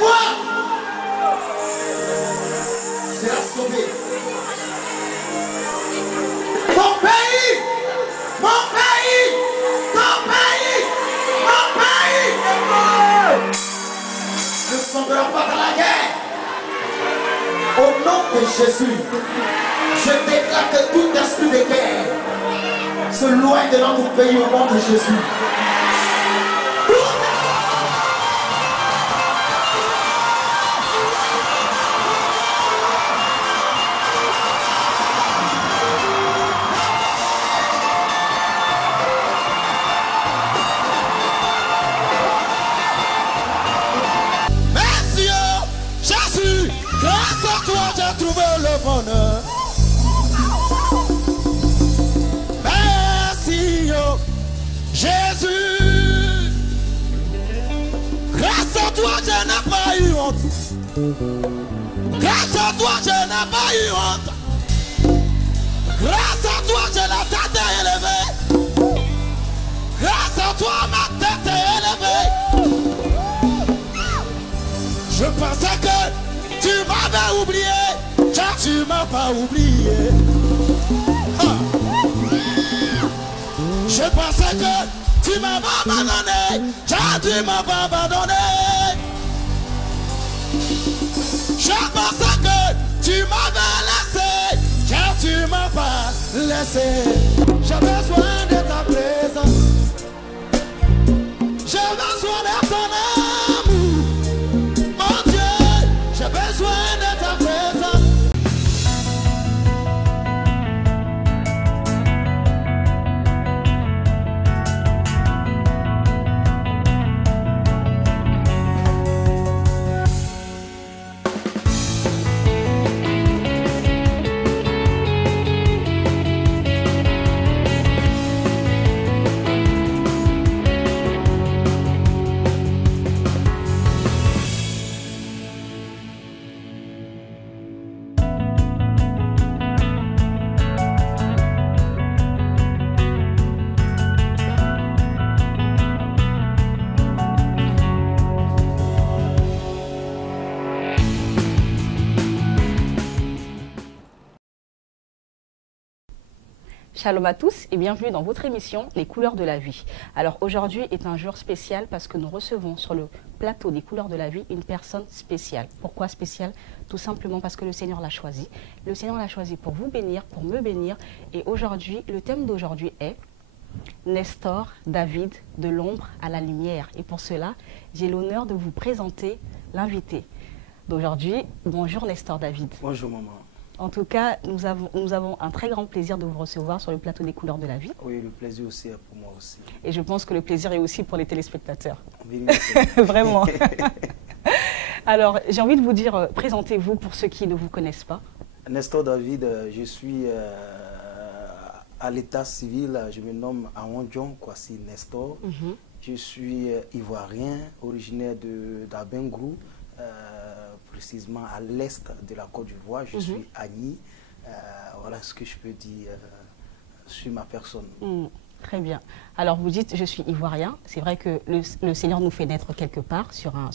quoi? C'est à sauver. Ton pays, mon pays, ton pays, mon pays. Ne semblera pas dans la guerre. Au nom de Jésus, je déclare que tout esprit de guerre se loin de notre pays au nom de Jésus. Merci Jésus, grâce à toi j'ai trouvé le bonheur. Merci Jésus, grâce à toi je n'ai pas eu honte. Grâce à toi je n'ai pas eu honte. Grâce à toi j'ai la tête élevée. Grâce à toi ma tête est élevée. Je pensais que tu m'avais oublié, car tu m'as pas oublié. Ah. Je pensais que tu m'avais abandonné, car tu m'as pas abandonné. Je pensais que tu m'avais laissé, car tu m'as pas laissé. J'ai besoin de ta présence. J'ai besoin de ton amour. Mon Dieu, j'ai besoin de ta présence. Shalom à tous et bienvenue dans votre émission Les couleurs de la vie. Alors aujourd'hui est un jour spécial parce que nous recevons sur le plateau des couleurs de la vie une personne spéciale. Pourquoi spéciale? Tout simplement parce que le Seigneur l'a choisi. Le Seigneur l'a choisi pour vous bénir, pour me bénir. Et aujourd'hui, le thème d'aujourd'hui est Nestor David, de l'ombre à la lumière. Et pour cela, j'ai l'honneur de vous présenter l'invité d'aujourd'hui. Bonjour Nestor David. Bonjour maman. En tout cas, nous avons un très grand plaisir de vous recevoir sur le plateau des couleurs de la vie. Oui, le plaisir aussi est pour moi aussi. Et je pense que le plaisir est aussi pour les téléspectateurs. Oui, Vraiment. Alors, j'ai envie de vous dire, présentez-vous pour ceux qui ne vous connaissent pas. Nestor David, je suis à l'état civil, je me nomme Awandjon Kwasi Nestor. Je suis ivoirien, originaire d'Abengrou. Précisément à l'est de la Côte d'Ivoire, je suis Agni. Voilà ce que je peux dire sur ma personne. Très bien. Alors vous dites, je suis ivoirien. C'est vrai que le Seigneur nous fait naître quelque part sur un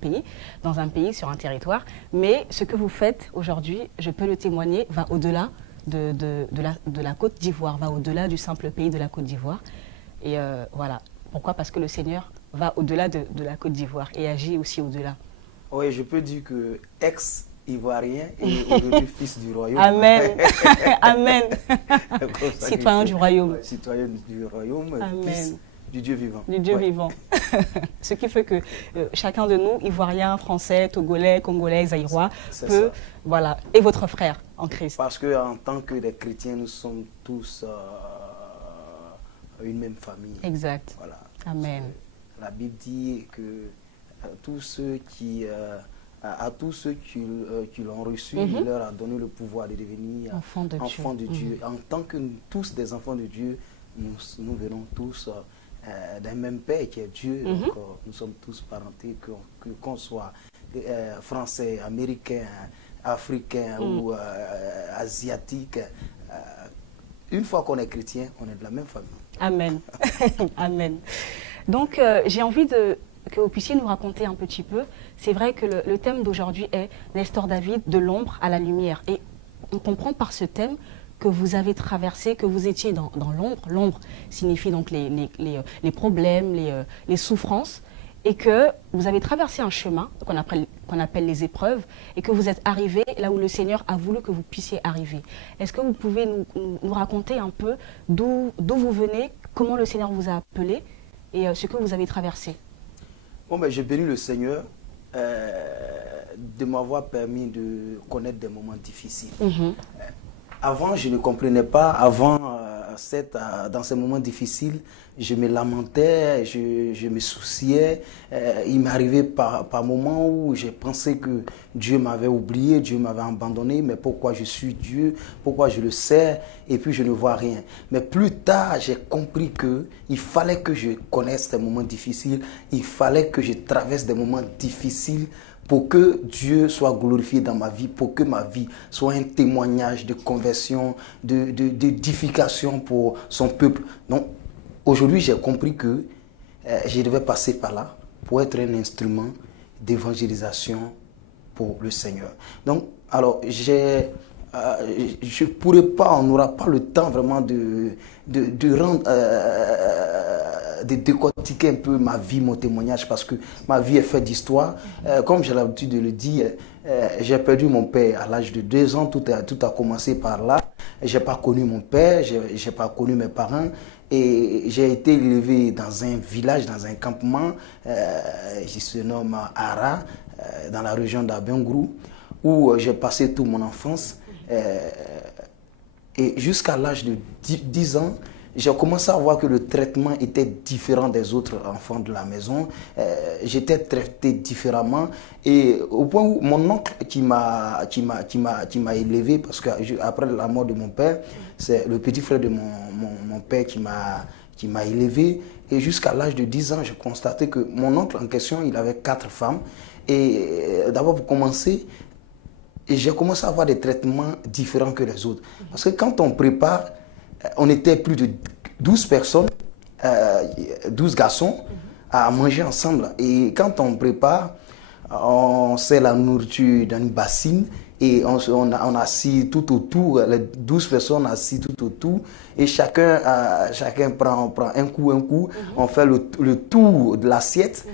pays, dans un pays, sur un territoire. Mais ce que vous faites aujourd'hui, je peux le témoigner, va au-delà de la Côte d'Ivoire, va au-delà du simple pays de la Côte d'Ivoire. Et voilà. Pourquoi? Parce que le Seigneur va au-delà de la Côte d'Ivoire et agit aussi au-delà. Oui, je peux dire que ex-ivoirien et aujourd'hui fils du royaume. Amen. Amen. Citoyen du royaume. Citoyen du royaume, Amen. fils du Dieu vivant. Du Dieu vivant. Ce qui fait que chacun de nous, Ivoiriens, Français, Togolais, Congolais, Zaïrois, peut, voilà, et votre frère en Christ. Parce qu'en tant que des chrétiens, nous sommes tous une même famille. Exact. Voilà. Amen. La Bible dit que à tous ceux qui l'ont reçu, il leur a donné le pouvoir de devenir enfants de Dieu. En tant que tous des enfants de Dieu, nous venons tous d'un même Père qui est Dieu. Donc, nous sommes tous parentés, qu'on soit français, américain, africain ou asiatique. Une fois qu'on est chrétien, on est de la même famille. Amen. Amen. Donc, j'ai envie que vous puissiez nous raconter un petit peu. C'est vrai que le thème d'aujourd'hui est Nestor David, de l'ombre à la lumière. Et on comprend par ce thème que vous avez traversé, que vous étiez dans l'ombre. L'ombre signifie donc les problèmes, les souffrances, et que vous avez traversé un chemin qu'on appelle les épreuves, et que vous êtes arrivé là où le Seigneur a voulu que vous puissiez arriver. Est-ce que vous pouvez nous raconter un peu d'où vous venez, comment le Seigneur vous a appelé, et ce que vous avez traversé? Bon, ben, j'ai béni le Seigneur de m'avoir permis de connaître des moments difficiles. Avant, je ne comprenais pas. Avant, dans ces moments difficiles, je me lamentais, je me souciais. Il m'arrivait par moments où j'ai pensé que Dieu m'avait oublié, Dieu m'avait abandonné. Mais pourquoi je suis Dieu? Pourquoi je le sers? Et puis je ne vois rien. Mais plus tard, j'ai compris qu'il fallait que je connaisse ces moments difficiles. Il fallait que je traverse des moments difficiles pour que Dieu soit glorifié dans ma vie, pour que ma vie soit un témoignage de conversion, d'édification pour son peuple. Donc, aujourd'hui, j'ai compris que je devais passer par là pour être un instrument d'évangélisation pour le Seigneur. Donc, alors, je ne pourrais pas, on n'aura pas le temps vraiment de décortiquer un peu ma vie, mon témoignage, parce que ma vie est faite d'histoire. Comme j'ai l'habitude de le dire, j'ai perdu mon père à l'âge de 2 ans. Tout a commencé par là. Je n'ai pas connu mon père, je n'ai pas connu mes parents. Et j'ai été élevé dans un village, dans un campement, qui se nomme Ara, dans la région d'Abengrou, où j'ai passé toute mon enfance. Et jusqu'à l'âge de 10 ans, j'ai commencé à voir que le traitement était différent des autres enfants de la maison. J'étais traité différemment. Et au point où mon oncle qui m'a élevé, parce qu'après la mort de mon père, c'est le petit frère de mon père qui m'a élevé. Et jusqu'à l'âge de 10 ans, j'ai constaté que mon oncle en question, il avait 4 femmes. Et d'abord, pour commencer, j'ai commencé à avoir des traitements différents que les autres. Parce que quand on prépare, on était plus de 12 personnes, 12 garçons à manger ensemble. Et quand on prépare, on sert la nourriture dans une bassine et on assis tout autour, les 12 personnes assis tout autour. Et chacun prend un coup, on fait le tour de l'assiette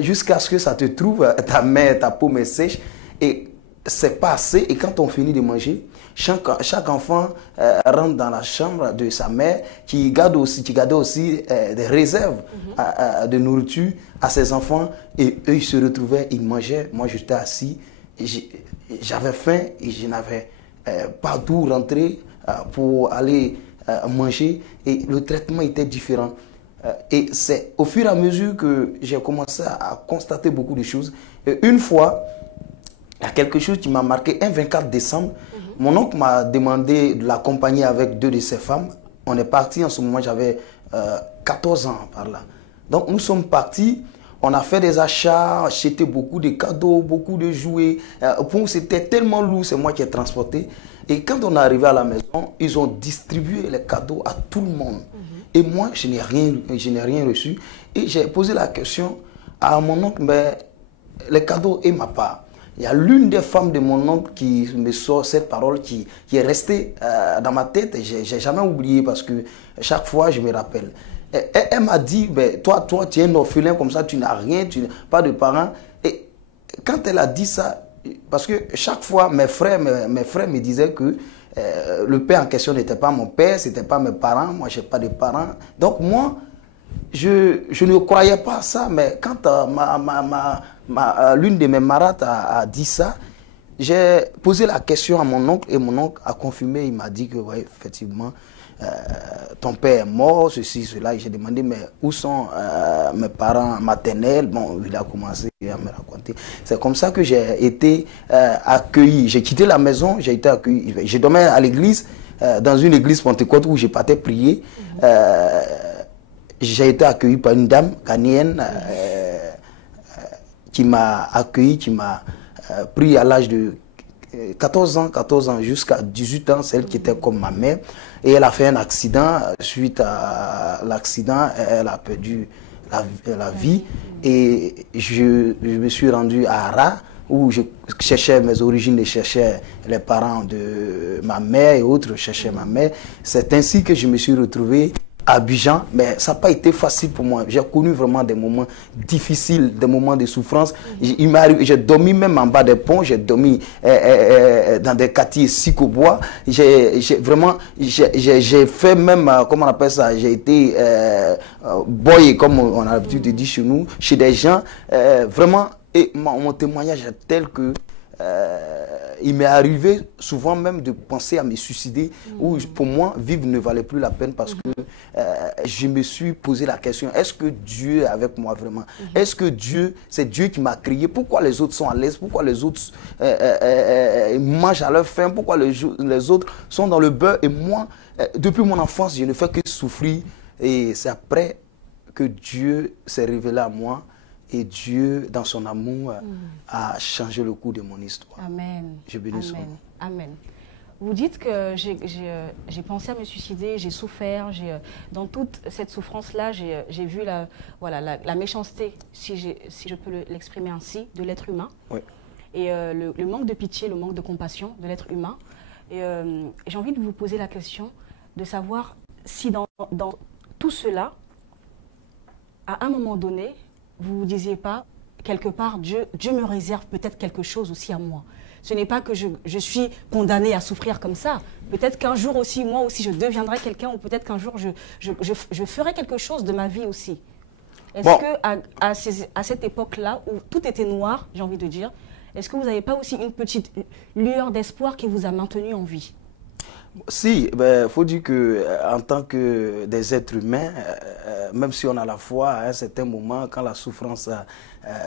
jusqu'à ce que ça te trouve, ta paume est sèche. Et c'est pas assez. Et quand on finit de manger, chaque enfant rentre dans la chambre de sa mère qui gardait aussi des réserves de nourriture à ses enfants. Et eux, ils se retrouvaient, ils mangeaient. Moi, j'étais assis. J'avais faim et je n'avais pas d'où rentrer pour aller manger. Et le traitement était différent. Et c'est au fur et à mesure que j'ai commencé à constater beaucoup de choses. Et une fois, il y a quelque chose qui m'a marqué. Un 24 décembre, mon oncle m'a demandé de l'accompagner avec 2 de ses femmes. On est parti, en ce moment j'avais 14 ans par là. Donc nous sommes partis, on a fait des achats, acheté beaucoup de cadeaux, beaucoup de jouets. C'était tellement lourd, c'est moi qui ai transporté. Et quand on est arrivé à la maison, ils ont distribué les cadeaux à tout le monde. Et moi, je n'ai rien reçu. Et j'ai posé la question à mon oncle, mais les cadeaux et ma part. Il y a l'une des femmes de mon oncle qui me sort cette parole qui est restée dans ma tête et je n'ai jamais oublié parce que chaque fois je me rappelle. Elle m'a dit, toi tu es un orphelin comme ça, tu n'as rien, tu n'as pas de parents. Et quand elle a dit ça, parce que chaque fois mes frères me disaient que le père en question n'était pas mon père, ce n'était pas mes parents, moi je n'ai pas de parents. Donc moi, je ne croyais pas à ça, mais quand l'une de mes marades a dit ça, j'ai posé la question à mon oncle et mon oncle a confirmé. Il m'a dit que, ouais, effectivement, ton père est mort, ceci, cela. J'ai demandé, mais où sont mes parents maternels? Bon, il a commencé à me raconter. C'est comme ça que j'ai été accueilli. J'ai quitté la maison, j'ai été accueilli. Je dormais à l'église, dans une église pentecôte où je partais prier. J'ai été accueilli par une dame ghanéenne qui m'a accueilli, qui m'a pris à l'âge de 14 ans jusqu'à 18 ans, celle qui était comme ma mère. Et elle a fait un accident. Suite à l'accident, elle a perdu la vie. Et je me suis rendu à Ara, où je cherchais mes origines, je cherchais les parents de ma mère et autres, je cherchais ma mère. C'est ainsi que je me suis retrouvé à Abidjan, mais ça n'a pas été facile pour moi. J'ai connu vraiment des moments difficiles, des moments de souffrance. J'ai dormi même en bas des ponts, j'ai dormi dans des quartiers Sikobois. J'ai fait même, comment on appelle ça, j'ai été boy, comme on a l'habitude de dire chez nous, chez des gens, vraiment, et mon témoignage est tel que il m'est arrivé souvent même de penser à me suicider, où pour moi, vivre ne valait plus la peine parce que je me suis posé la question, est-ce que Dieu est avec moi vraiment? Est-ce que c'est Dieu qui m'a créé? Pourquoi les autres sont à l'aise? Pourquoi les autres mangent à leur faim? Pourquoi les autres sont dans le beurre? Et moi, depuis mon enfance, je ne fais que souffrir. Et c'est après que Dieu s'est révélé à moi. Et Dieu, dans son amour, a changé le cours de mon histoire. Amen. Je bénis son nom. Amen. Vous dites que j'ai pensé à me suicider, j'ai souffert. Dans toute cette souffrance-là, j'ai vu la méchanceté, si je peux l'exprimer ainsi, de l'être humain. Oui. Et le manque de pitié, le manque de compassion de l'être humain. Et j'ai envie de vous poser la question de savoir si dans tout cela, à un moment donné, vous ne vous disiez pas, quelque part, Dieu me réserve peut-être quelque chose aussi à moi. Ce n'est pas que je suis condamnée à souffrir comme ça. Peut-être qu'un jour aussi, moi aussi, je deviendrai quelqu'un, ou peut-être qu'un jour, je ferai quelque chose de ma vie aussi. Est-ce que à cette époque-là, où tout était noir, j'ai envie de dire, est-ce que vous n'avez pas aussi une petite lueur d'espoir qui vous a maintenu en vie? Si, il faut dire qu'en tant que des êtres humains, même si on a la foi, à un certain moment, quand la souffrance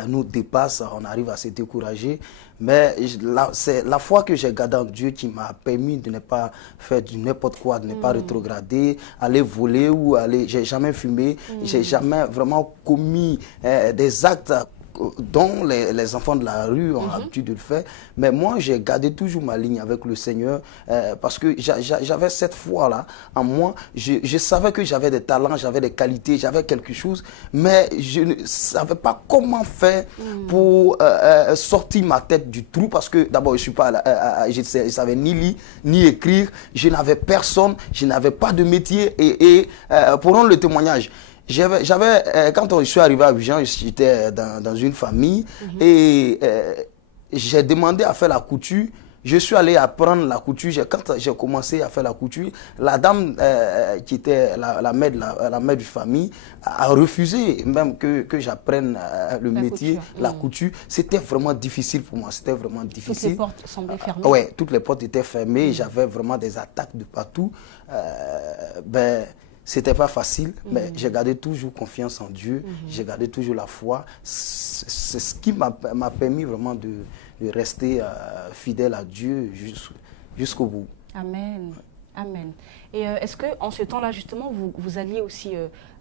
nous dépasse, on arrive à se décourager. Mais c'est la foi que j'ai gardée en Dieu qui m'a permis de ne pas faire du n'importe quoi, de ne pas rétrograder, aller voler ou aller... J'ai jamais fumé, j'ai jamais vraiment commis des actes dont les enfants de la rue ont l'habitude de le faire. Mais moi, j'ai gardé toujours ma ligne avec le Seigneur parce que j'avais cette foi-là en moi. Je savais que j'avais des talents, j'avais des qualités, j'avais quelque chose, mais je ne savais pas comment faire pour sortir ma tête du trou parce que d'abord, je ne savais ni lire, ni écrire, je n'avais personne, je n'avais pas de métier et pour rendre le témoignage, quand je suis arrivé à Abidjan, j'étais dans une famille et j'ai demandé à faire la couture. Je suis allé apprendre la couture. Quand j'ai commencé à faire la couture, la dame qui était la mère de la famille a refusé même que j'apprenne le métier, la couture. C'était vraiment difficile pour moi. C'était vraiment difficile. Toutes les portes semblaient fermées. Oui, toutes les portes étaient fermées. J'avais vraiment des attaques de partout. C'était pas facile, mais j'ai gardé toujours confiance en Dieu, j'ai gardé toujours la foi. C'est ce qui m'a permis vraiment de rester fidèle à Dieu jusqu'au bout. Amen. Amen. Et est-ce qu'en ce temps-là, justement, vous alliez aussi,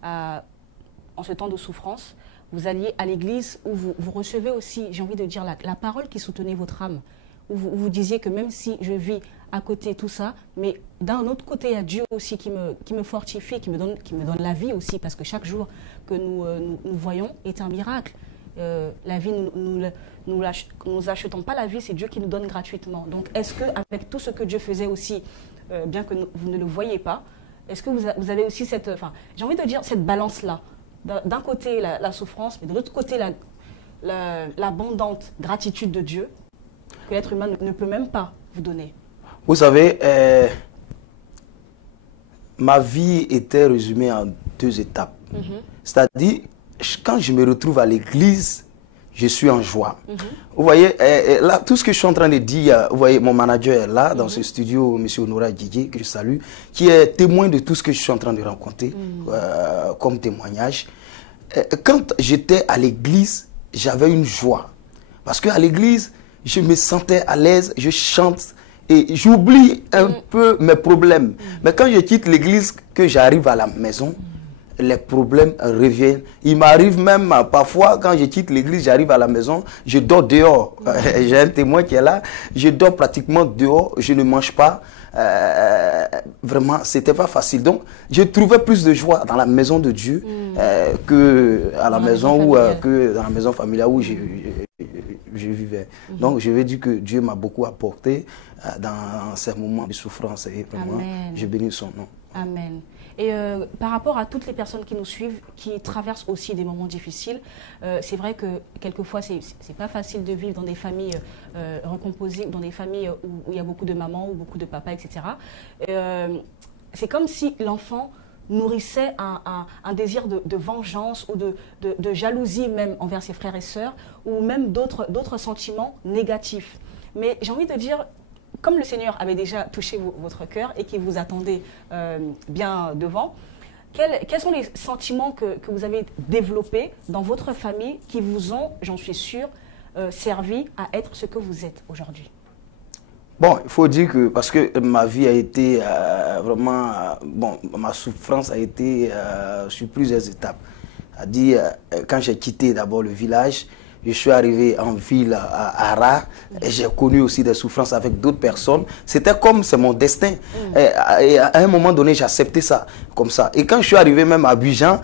en ce temps de souffrance, vous alliez à l'église où vous recevez aussi, j'ai envie de dire, la parole qui soutenait votre âme, où vous disiez que même si je vis à côté tout ça, mais d'un autre côté, il y a Dieu aussi qui me fortifie, qui me donne la vie aussi, parce que chaque jour que nous voyons est un miracle. La vie, nous achetons pas la vie, c'est Dieu qui nous donne gratuitement. Donc, est-ce qu'avec tout ce que Dieu faisait aussi, bien que vous ne le voyez pas, est-ce que vous avez aussi cette, j'ai envie de dire, cette balance-là? D'un côté, la souffrance, mais de l'autre côté, l'abondante gratitude de Dieu, que l'être humain ne peut même pas vous donner. Vous savez, ma vie était résumée en 2 étapes. C'est-à-dire, quand je me retrouve à l'église, je suis en joie. Vous voyez, là, tout ce que je suis en train de dire, vous voyez, mon manager est là, dans ce studio, M. Honora Didier, que je salue, qui est témoin de tout ce que je suis en train de raconter comme témoignage. Quand j'étais à l'église, j'avais une joie. Parce qu'à l'église, je me sentais à l'aise, je chante, et j'oublie un peu mes problèmes. Mais quand je quitte l'église, que j'arrive à la maison, les problèmes reviennent. Il m'arrive même parfois, quand je quitte l'église, j'arrive à la maison, je dors dehors. J'ai un témoin qui est là, je dors pratiquement dehors, je ne mange pas. vraiment, c'était pas facile. Donc, je trouvais plus de joie dans la maison de Dieu que à la maison où, que dans la maison familiale où je vivais. Donc, je vais dire que Dieu m'a beaucoup apporté dans ces moments de souffrance et vraiment, je bénis son nom. Amen. Et par rapport à toutes les personnes qui nous suivent, qui traversent aussi des moments difficiles, c'est vrai que quelquefois, c'est pas facile de vivre dans des familles recomposées, dans des familles où il y a beaucoup de mamans ou beaucoup de papas, etc. C'est comme si l'enfant nourrissait un désir de vengeance ou de jalousie même envers ses frères et sœurs, ou même d'autres sentiments négatifs. Mais j'ai envie de dire, comme le Seigneur avait déjà touché votre cœur et qu'il vous attendait bien devant, quels sont les sentiments que vous avez développés dans votre famille qui vous ont, j'en suis sûre, servi à être ce que vous êtes aujourd'hui? Bon, il faut dire que, parce que ma vie a été vraiment, bon, ma souffrance a été sur plusieurs étapes. C'est-à-dire, quand j'ai quitté d'abord le village, je suis arrivé en ville à Ara et j'ai connu aussi des souffrances avec d'autres personnes. C'était comme, c'est mon destin. Et à un moment donné, j'ai accepté ça comme ça. Et quand je suis arrivé même à Abidjan,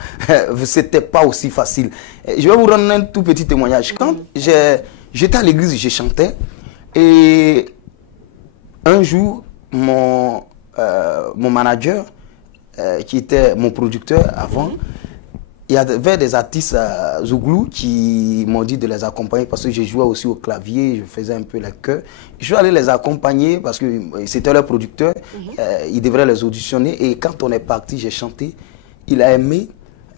c'était pas aussi facile. Je vais vous rendre un tout petit témoignage. Quand j'étais à l'église, je chantais et un jour, mon manager, qui était mon producteur avant, il y avait des artistes Zouglou qui m'ont dit de les accompagner parce que je jouais aussi au clavier, je faisais un peu les chœurs. Je suis allé les accompagner parce que c'était leur producteur, il devrait les auditionner. Et quand on est parti, j'ai chanté. Il a aimé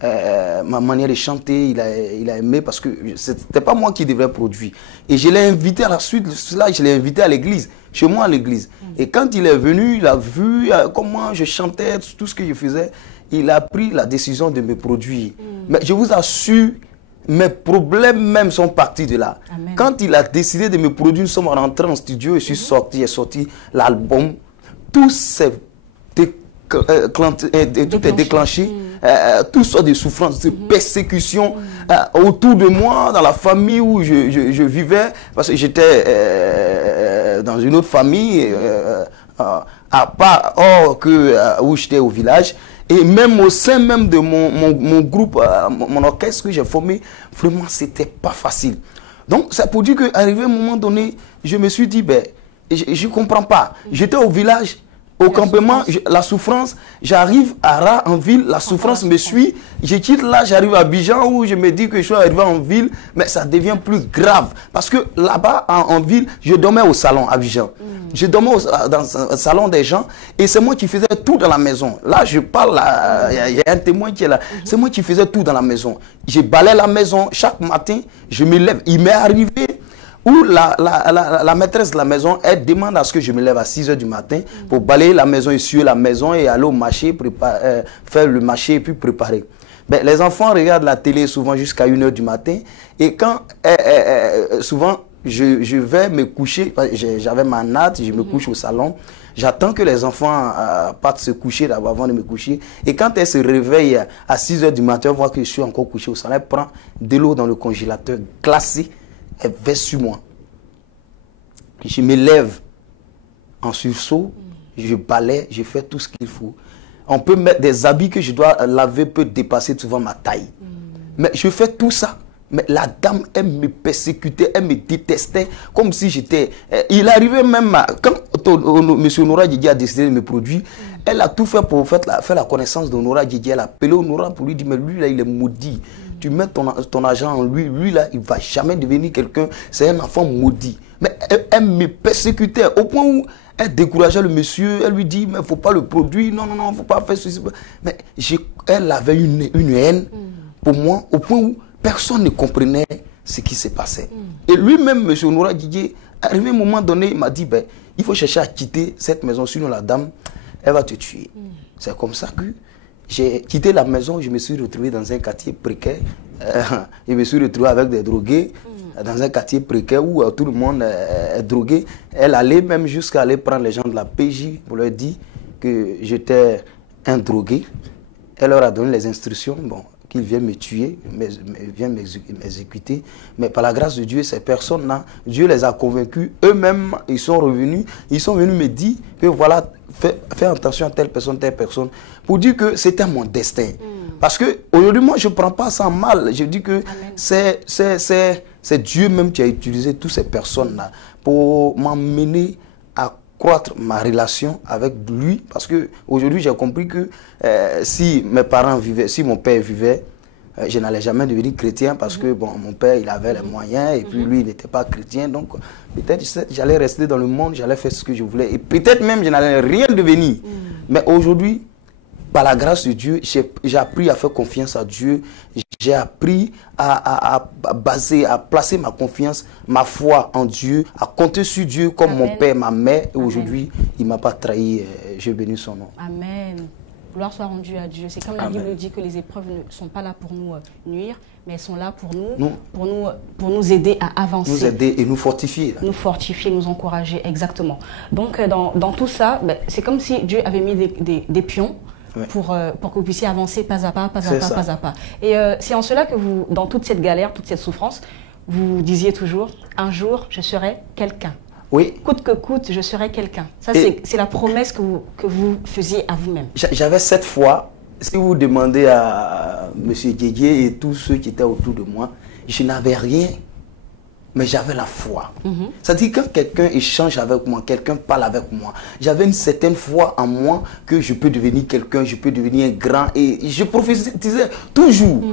ma manière de chanter, il a aimé parce que c'était pas moi qui devrais produire. Et je l'ai invité à la suite, cela je l'ai invité à l'église, chez moi à l'église. Et quand il est venu, il a vu comment je chantais, tout ce que je faisais. Il a pris la décision de me produire. Mais je vous assure, mes problèmes même sont partis de là. Amen. Quand il a décidé de me produire, nous sommes rentrés en studio, je suis sorti, j'ai sorti l'album. Tout est déclenché. Tout sortes de souffrances, de persécutions autour de moi, dans la famille où je vivais, parce que j'étais dans une autre famille, à part où j'étais au village. Et même au sein même de mon groupe, mon orchestre que j'ai formé, vraiment, c'était pas facile. Donc, c'est pour dire qu'arrivé à un moment donné, je me suis dit, ben, je ne comprends pas. J'étais au village, au campement, la souffrance, j'arrive à Ra, en ville, la souffrance me suit. Je quitte là, j'arrive à Abidjan où je me dis que je suis arrivé en ville, mais ça devient plus grave. Parce que là-bas, en ville, je dormais au salon à Abidjan. Je dormais dans le salon des gens et c'est moi qui faisais tout dans la maison. Là, je parle, il y a un témoin qui est là. C'est moi qui faisais tout dans la maison. Je balayais la maison chaque matin, je me lève. Il m'est arrivé où la maîtresse de la maison, elle demande à ce que je me lève à 6 h du matin pour balayer la maison, essuyer la maison et aller au marché, faire le marché et puis préparer. Ben, les enfants regardent la télé souvent jusqu'à 1 h du matin et quand souvent je vais me coucher, j'avais ma natte, je me couche au salon, j'attends que les enfants partent se coucher avant de me coucher et quand elle se réveille à 6 h du matin, elle voit que je suis encore couché au salon, elle prend de l'eau dans le congélateur glacé, elle verse sur moi. Je me lève en sursaut, je balaye, je fais tout ce qu'il faut. On peut mettre des habits que je dois laver, peut dépasser souvent ma taille. Mais je fais tout ça. Mais la dame, elle me persécutait, elle me détestait, comme si j'étais... Il arrivait même, quand M. Onora Djidji a décidé de me produire, elle a tout fait pour faire la connaissance d'Onora Djidji. Elle a appelé Onora pour lui dire, mais lui là, il est maudit. Tu mets ton argent en lui, lui là, il ne va jamais devenir quelqu'un, c'est un enfant maudit. Mais elle me persécutait au point où elle décourageait le monsieur, elle lui dit, mais il ne faut pas le produire, non, il ne faut pas faire ceci. Mais elle avait une haine pour moi, au point où personne ne comprenait ce qui se passait. Et lui-même, M. Onora Djidji, arrivé à un moment donné, il m'a dit, ben, il faut chercher à quitter cette maison, sinon la dame, elle va te tuer. C'est comme ça que j'ai quitté la maison, je me suis retrouvé dans un quartier précaire. Je me suis retrouvé avec des drogués, dans un quartier précaire où tout le monde est drogué. Elle allait même jusqu'à aller prendre les gens de la PJ pour leur dire que j'étais un drogué. Elle leur a donné les instructions. Bon, qu'ils viennent me tuer, viennent m'exécuter. Mais par la grâce de Dieu, ces personnes-là, Dieu les a convaincus. Eux-mêmes, ils sont venus me dire que voilà, fais attention à telle personne, pour dire que c'était mon destin. Parce que aujourd'hui, moi, je ne prends pas ça mal. Je dis que c'est Dieu même qui a utilisé toutes ces personnes-là pour m'emmener à croître ma relation avec lui. Parce que aujourd'hui, j'ai compris que si mes parents vivaient, si mon père vivait, je n'allais jamais devenir chrétien parce que bon, mon père, il avait les moyens et puis lui, il n'était pas chrétien. Donc, peut-être j'allais rester dans le monde, j'allais faire ce que je voulais. Et peut-être même, je n'allais rien devenir. Mais aujourd'hui, par la grâce de Dieu, j'ai appris à faire confiance à Dieu. J'ai appris à placer ma confiance, ma foi en Dieu, à compter sur Dieu comme mon père, ma mère. Et aujourd'hui, il ne m'a pas trahi. Je bénis son nom. Amen. Gloire soit rendue à Dieu. C'est comme la Bible dit que les épreuves ne sont pas là pour nous nuire, mais elles sont là pour nous aider à avancer. Nous aider et nous fortifier. Nous fortifier, nous encourager, exactement. Donc, dans tout ça, c'est comme si Dieu avait mis des pions pour que vous puissiez avancer pas à pas, pas à pas. Et c'est en cela que vous, dans toute cette galère, toute cette souffrance, vous disiez toujours, un jour, je serai quelqu'un. Oui. Coûte que coûte, je serai quelqu'un. Ça, c'est la promesse que vous faisiez à vous-même. J'avais cette foi. Si vous demandez à M. Didier et tous ceux qui étaient autour de moi, je n'avais rien, mais j'avais la foi. C'est-à-dire quand quelqu'un échange avec moi, quelqu'un parle avec moi, j'avais une certaine foi en moi que je peux devenir quelqu'un, je peux devenir un grand. Et je prophétisais toujours.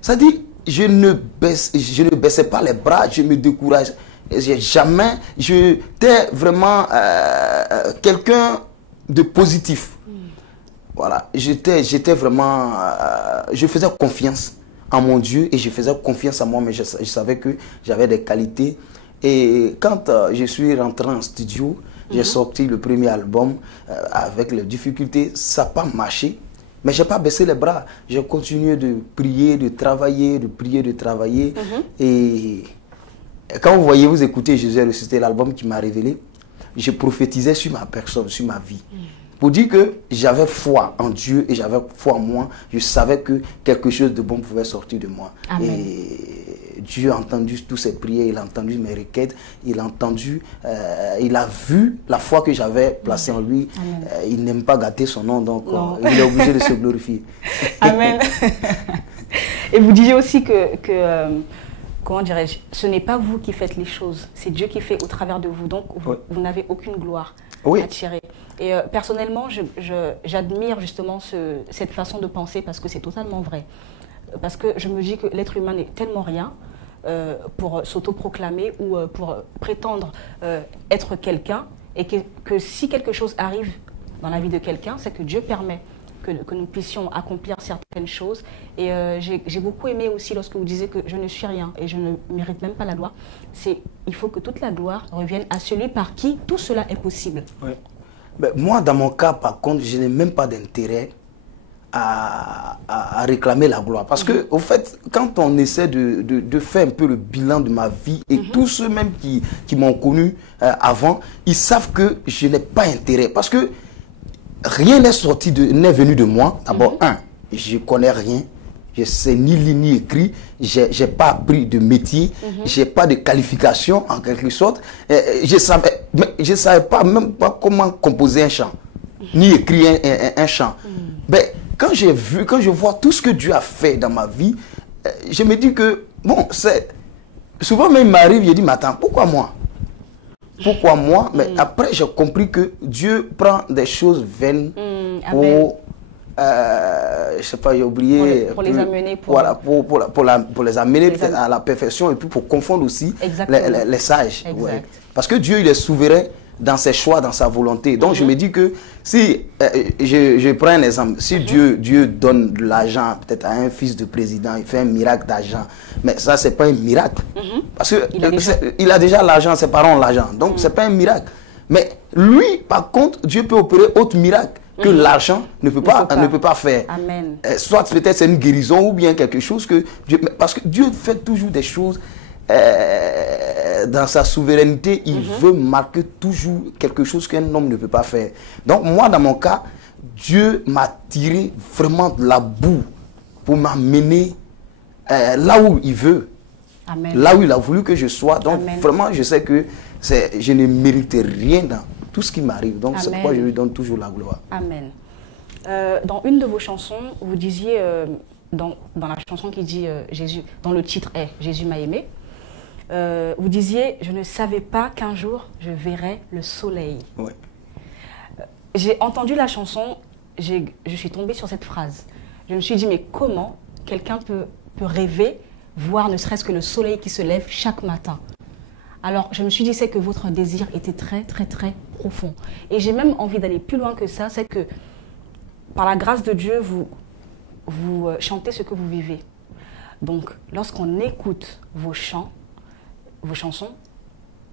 C'est-à-dire, je ne baissais pas les bras, je me décourageais. Jamais, j'étais vraiment quelqu'un de positif. Voilà, j'étais vraiment, je faisais confiance en mon Dieu et je faisais confiance en moi, mais je savais que j'avais des qualités. Et quand je suis rentré en studio, j'ai sorti le premier album avec les difficultés, ça n'a pas marché. Mais je n'ai pas baissé les bras, j'ai continué de prier, de travailler, de prier, de travailler. Et quand vous voyez, vous écoutez Jésus ressuscité, l'album qui m'a révélé, je prophétisais sur ma personne, sur ma vie. Pour dire que j'avais foi en Dieu et j'avais foi en moi, je savais que quelque chose de bon pouvait sortir de moi. Amen. Et Dieu a entendu toutes ces prières, il a entendu mes requêtes, il a entendu, il a vu la foi que j'avais placée en lui. Il n'aime pas gâter son nom, donc il est obligé de se glorifier. Amen. Et vous disiez aussi que comment dirais-je, ce n'est pas vous qui faites les choses, c'est Dieu qui fait au travers de vous, donc vous n'avez aucune gloire à tirer. Et personnellement, j'admire justement cette façon de penser parce que c'est totalement vrai. Parce que je me dis que l'être humain n'est tellement rien pour s'autoproclamer ou pour prétendre être quelqu'un, et que si quelque chose arrive dans la vie de quelqu'un, c'est que Dieu permet que nous puissions accomplir certaines choses. Et j'ai beaucoup aimé aussi lorsque vous disiez que je ne suis rien et je ne mérite même pas la gloire. Il faut que toute la gloire revienne à celui par qui tout cela est possible. Oui. Mais moi, dans mon cas, par contre, je n'ai même pas d'intérêt à réclamer la gloire. Parce que, au fait, quand on essaie de faire un peu le bilan de ma vie, et tous ceux même qui m'ont connu avant, ils savent que je n'ai pas intérêt. Parce que rien n'est venu de moi. D'abord, je ne connais rien. Je ne sais ni lire ni écrire. Je n'ai pas appris de métier. Je n'ai pas de qualification, en quelque sorte. Je ne savais pas même pas comment composer un chant, ni écrire un chant. Mais quand je vois tout ce que Dieu a fait dans ma vie, je me dis que, bon, souvent même il m'arrive, je dis, mais attends, pourquoi moi? Pourquoi moi? Mais après, j'ai compris que Dieu prend des choses vaines pour, je sais pas, j'ai oublié. Pour les amener. Voilà, pour les amener à la perfection et puis pour confondre aussi les sages. Ouais. Parce que Dieu, il est souverain dans ses choix, dans sa volonté. Donc, je me dis que si, je prends un exemple, si Dieu donne de l'argent peut-être à un fils de président, il fait un miracle d'argent, mais ça, c'est pas un miracle. Parce que il a déjà l'argent, ses parents ont l'argent. Donc, c'est pas un miracle. Mais lui, par contre, Dieu peut opérer autre miracle que l'argent ne peut pas faire. Amen. Soit peut-être c'est une guérison ou bien quelque chose que Dieu... Parce que Dieu fait toujours des choses dans sa souveraineté, il veut marquer toujours quelque chose qu'un homme ne peut pas faire. Donc moi, dans mon cas, Dieu m'a tiré vraiment de la boue pour m'amener là où il veut. Amen. Là où il a voulu que je sois. Donc Amen. vraiment, je sais que je ne mérite rien dans tout ce qui m'arrive. Donc c'est pourquoi je lui donne toujours la gloire. Amen. Dans une de vos chansons, vous disiez, dans la chanson qui dit Jésus, dont le titre est Jésus m'a aimé, vous disiez, je ne savais pas qu'un jour je verrais le soleil. Oui. J'ai entendu la chanson, je suis tombée sur cette phrase. Je me suis dit, mais comment quelqu'un peut rêver, voir ne serait-ce que le soleil qui se lève chaque matin? Alors, je me suis dit, c'est que votre désir était très, très, très profond. Et j'ai même envie d'aller plus loin que ça, c'est que par la grâce de Dieu, vous chantez ce que vous vivez. Donc, lorsqu'on écoute vos chants, vos chansons,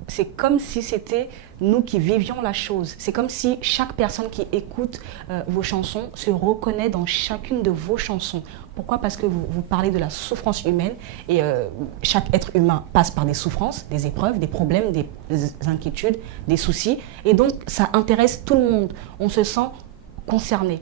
c'est comme si c'était nous qui vivions la chose. C'est comme si chaque personne qui écoute vos chansons se reconnaît dans chacune de vos chansons. Pourquoi? Parce que vous parlez de la souffrance humaine et chaque être humain passe par des souffrances, des épreuves, des problèmes, des inquiétudes, des soucis. Et donc, ça intéresse tout le monde. On se sent concerné.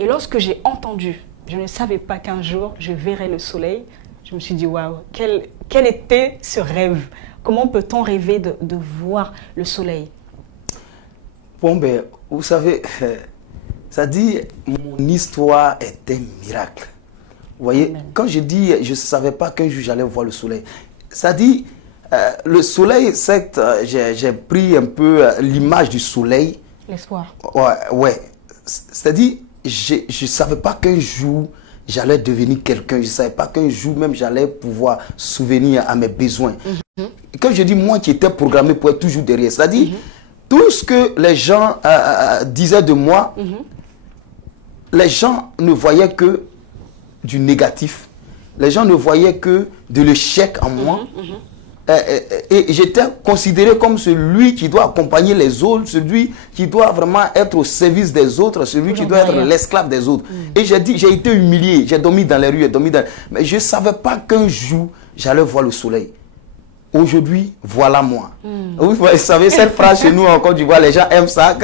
Et lorsque j'ai entendu, je ne savais pas qu'un jour je verrais le soleil, je me suis dit, waouh, quel était ce rêve? Comment peut-on rêver de voir le soleil? Bon, ben, vous savez, ça dit, mon histoire est un miracle. Vous voyez, Amen. Quand je dis, je ne savais pas qu'un jour j'allais voir le soleil, ça dit, le soleil, certes, j'ai pris un peu l'image du soleil. L'espoir. Ouais. C'est-à-dire, je ne savais pas qu'un jour j'allais devenir quelqu'un. Je ne savais pas qu'un jour même j'allais pouvoir souvenir à mes besoins. Et quand je dis moi qui étais programmé pour être toujours derrière, c'est-à-dire tout ce que les gens disaient de moi, les gens ne voyaient que du négatif. Les gens ne voyaient que de l'échec en moi. Et j'étais considéré comme celui qui doit accompagner les autres, celui qui doit vraiment être au service des autres, celui qui doit être l'esclave des autres. Et j'ai été humilié, j'ai dormi dans les rues, mais je ne savais pas qu'un jour j'allais voir le soleil. Aujourd'hui, voilà moi. Vous savez, cette phrase chez nous en Côte d'Ivoire, les gens aiment ça.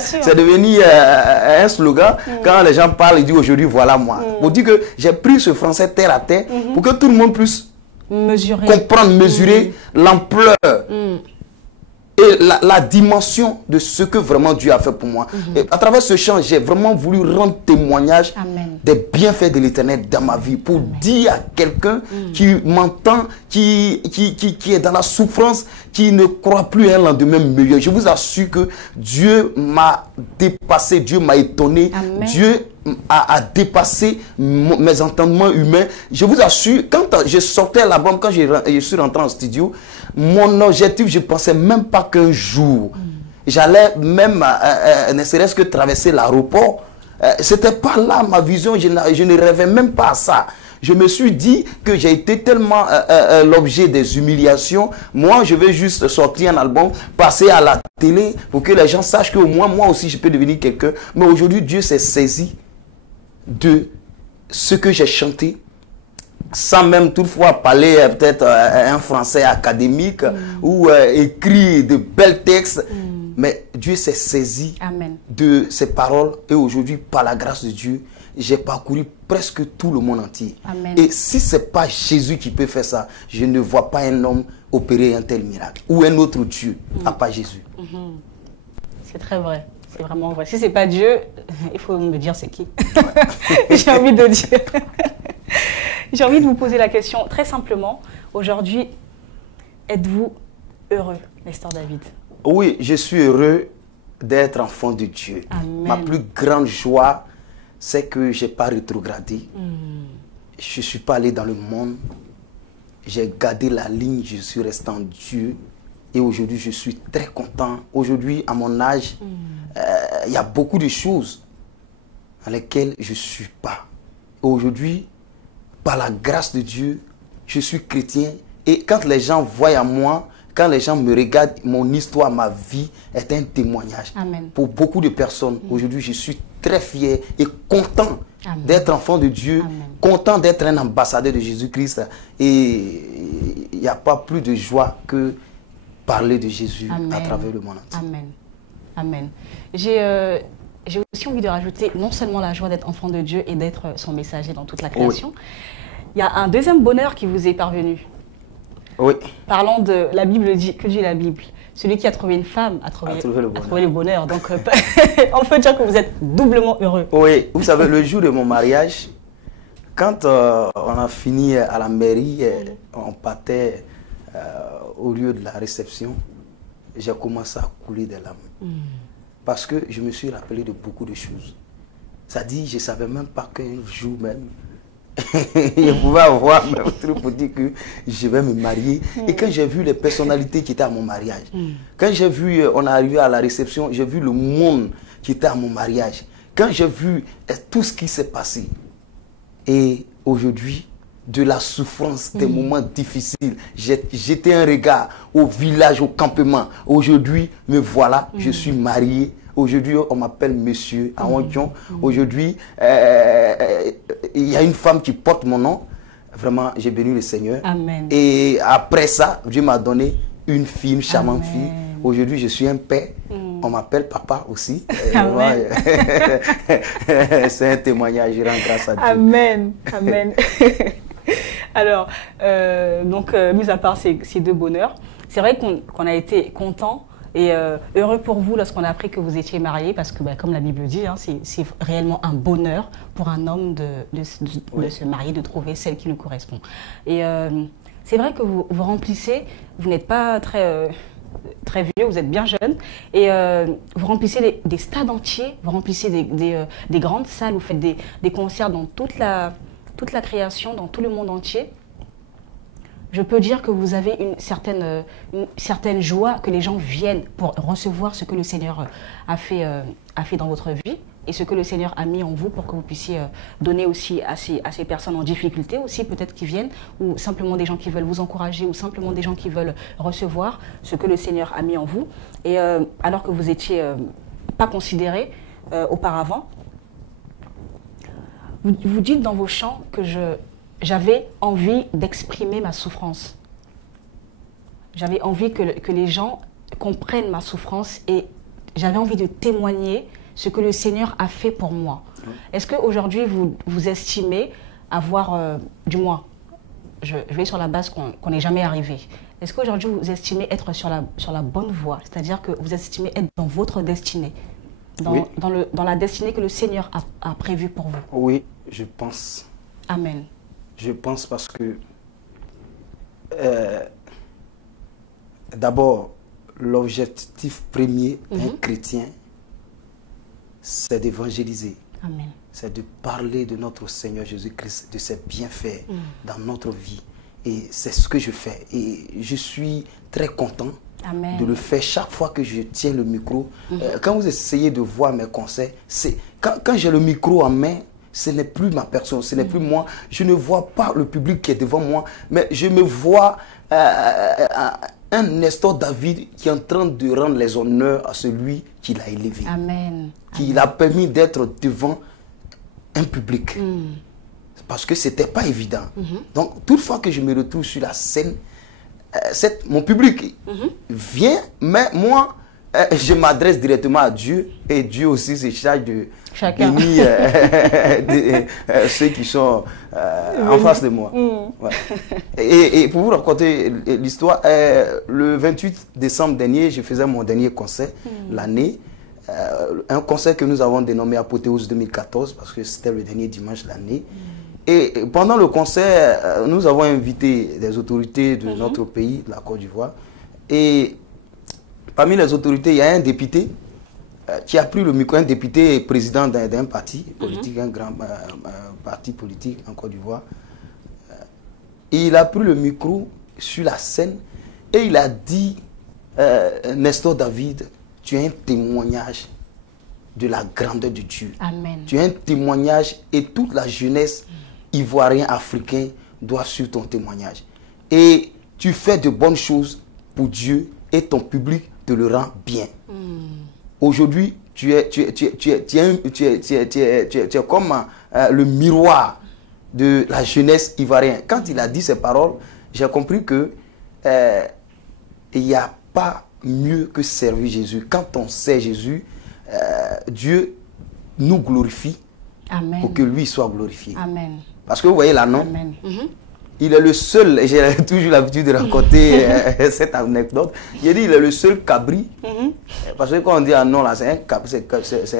C'est devenu un slogan. Quand les gens parlent, ils disent aujourd'hui, voilà moi. Pour dire que j'ai pris ce français terre à terre pour que tout le monde puisse comprendre, mesurer l'ampleur et la dimension de ce que vraiment Dieu a fait pour moi. Et à travers ce chant, j'ai vraiment voulu rendre témoignage des bienfaits de l'Éternel dans ma vie, pour dire à quelqu'un qui m'entend, qui est dans la souffrance, qui ne croit plus à un lendemain meilleur. Je vous assure que Dieu m'a dépassé, Dieu m'a étonné, Dieu a dépassé mes entendements humains. Je vous assure, quand je sortais l'album, quand je suis rentré en studio, mon objectif, je ne pensais même pas qu'un jour, j'allais même, ne serait-ce que traverser l'aéroport. Ce n'était pas là ma vision, je ne rêvais même pas à ça. Je me suis dit que j'ai été tellement l'objet des humiliations. Moi, je vais juste sortir un album, passer à la télé pour que les gens sachent qu'au moins, moi aussi, je peux devenir quelqu'un. Mais aujourd'hui, Dieu s'est saisi de ce que j'ai chanté, sans même toutefois parler peut-être un français académique ou écrit de bels textes. Mais Dieu s'est saisi de ces paroles et aujourd'hui, par la grâce de Dieu, j'ai parcouru presque tout le monde entier. Et si ce n'est pas Jésus qui peut faire ça, je ne vois pas un homme opérer un tel miracle ou un autre Dieu à part Jésus. C'est très vrai. C'est vraiment vrai. Si ce n'est pas Dieu, il faut me dire c'est qui. J'ai envie de dire. J'ai envie de vous poser la question très simplement. Aujourd'hui, êtes-vous heureux, Nestor David? Oui, je suis heureux d'être enfant de Dieu. Amen. Ma plus grande joie, c'est que je n'ai pas rétrogradé. Je ne suis pas allé dans le monde. J'ai gardé la ligne, je suis resté en Dieu. Et aujourd'hui, je suis très content. Aujourd'hui, à mon âge, il y a beaucoup de choses dans lesquelles je ne suis pas. Aujourd'hui, par la grâce de Dieu, je suis chrétien. Et quand les gens voient à moi, quand les gens me regardent, mon histoire, ma vie est un témoignage. Amen. Pour beaucoup de personnes. Aujourd'hui, je suis très fier et content d'être enfant de Dieu, content d'être un ambassadeur de Jésus-Christ. Et il n'y a pas plus de joie que parler de Jésus à travers le monde entier. Amen. Amen. J'ai aussi envie de rajouter non seulement la joie d'être enfant de Dieu et d'être son messager dans toute la création. Oui. Il y a un deuxième bonheur qui vous est parvenu. Oui. Parlant de la Bible, que dit la Bible? Celui qui a trouvé une femme a trouvé le bonheur. Donc, on peut dire que vous êtes doublement heureux. Oui, vous savez, le jour de mon mariage, quand on a fini à la mairie, on partait au lieu de la réception, j'ai commencé à couler des larmes. Parce que je me suis rappelé de beaucoup de choses. Ça dit, je ne savais même pas qu'un jour même, je pouvais avoir un truc pour dire que je vais me marier. Et quand j'ai vu les personnalités qui étaient à mon mariage, quand j'ai vu, on est arrivé à la réception, j'ai vu le monde qui était à mon mariage. Quand j'ai vu tout ce qui s'est passé. Et aujourd'hui, de la souffrance, des moments difficiles, j'ai jeté un regard au village, au campement. Aujourd'hui, me voilà, je suis marié. Aujourd'hui, on m'appelle monsieur Aondion. Aujourd'hui, il y a une femme qui porte mon nom. Vraiment, j'ai béni le Seigneur. Amen. Et après ça, Dieu m'a donné une fille, une charmante fille. Aujourd'hui, je suis un père. On m'appelle papa aussi. C'est un témoignage, je rends grâce à Dieu. Amen. Amen. Alors, mis à part ces deux bonheurs, c'est vrai qu'on a été content et heureux pour vous lorsqu'on a appris que vous étiez mariés, parce que, comme la Bible dit, c'est réellement un bonheur pour un homme de se marier, de trouver celle qui nous correspond. Et c'est vrai que vous remplissez, vous n'êtes pas très vieux, vous êtes bien jeune, et vous remplissez des stades entiers, vous remplissez des grandes salles, vous faites des concerts dans toute la création, dans tout le monde entier. Je peux dire que vous avez une certaine joie, que les gens viennent pour recevoir ce que le Seigneur a fait dans votre vie et ce que le Seigneur a mis en vous pour que vous puissiez donner aussi à ces personnes en difficulté aussi, peut-être qui viennent, ou simplement des gens qui veulent vous encourager, ou simplement des gens qui veulent recevoir ce que le Seigneur a mis en vous. Et alors que vous n'étiez pas considéré auparavant, vous dites dans vos chants que j'avais envie d'exprimer ma souffrance. J'avais envie que les gens comprennent ma souffrance et j'avais envie de témoigner ce que le Seigneur a fait pour moi. Est-ce qu'aujourd'hui, vous estimez avoir, du moins, je vais sur la base qu'on n'est jamais arrivé. Est-ce qu'aujourd'hui, vous estimez être sur la bonne voie? C'est-à-dire que vous estimez être dans votre destinée, dans la destinée que le Seigneur a prévue pour vous? Oui, je pense. Amen. Je pense parce que, d'abord, l'objectif premier d'un chrétien, c'est d'évangéliser. Amen. C'est de parler de notre Seigneur Jésus-Christ, de ses bienfaits dans notre vie. Et c'est ce que je fais. Et je suis très content de le faire chaque fois que je tiens le micro. Quand vous essayez de voir mes concerts, quand j'ai le micro en main, ce n'est plus ma personne, ce n'est plus moi. Je ne vois pas le public qui est devant moi, mais je me vois un Nestor David qui est en train de rendre les honneurs à celui qui l'a élevé. Amen. Qui l'a permis d'être devant un public. Parce que ce n'était pas évident. Donc, toutefois que je me retrouve sur la scène, mon public vient, mais moi, je m'adresse directement à Dieu et Dieu aussi se charge de bénir ceux qui sont en face de moi. Ouais. Et pour vous raconter l'histoire, le 28 décembre dernier, je faisais mon dernier concert, l'année. Un concert que nous avons dénommé Apothéose 2014 parce que c'était le dernier dimanche de l'année. Et pendant le concert, nous avons invité des autorités de notre pays, de la Côte d'Ivoire. Et parmi les autorités, il y a un député qui a pris le micro, un député président d'un parti politique, un grand parti politique en Côte d'Ivoire. Il a pris le micro sur la scène et il a dit, Nestor David, tu es un témoignage de la grandeur de Dieu. Amen. Tu es un témoignage et toute la jeunesse ivoirienne, africaine doit suivre ton témoignage. Et tu fais de bonnes choses pour Dieu et ton public te le rend bien. Aujourd'hui, tu es comme le miroir de la jeunesse ivoirienne. Quand il a dit ces paroles, j'ai compris que il n'y a pas mieux que servir Jésus. Quand on sert Jésus, Dieu nous glorifie. Amen. Pour que lui soit glorifié. Amen. Parce que vous voyez là, non? Amen. Il est le seul, j'ai toujours l'habitude de raconter cette anecdote. Il dit il est le seul cabri. Parce que quand on dit ah non, là, c'est un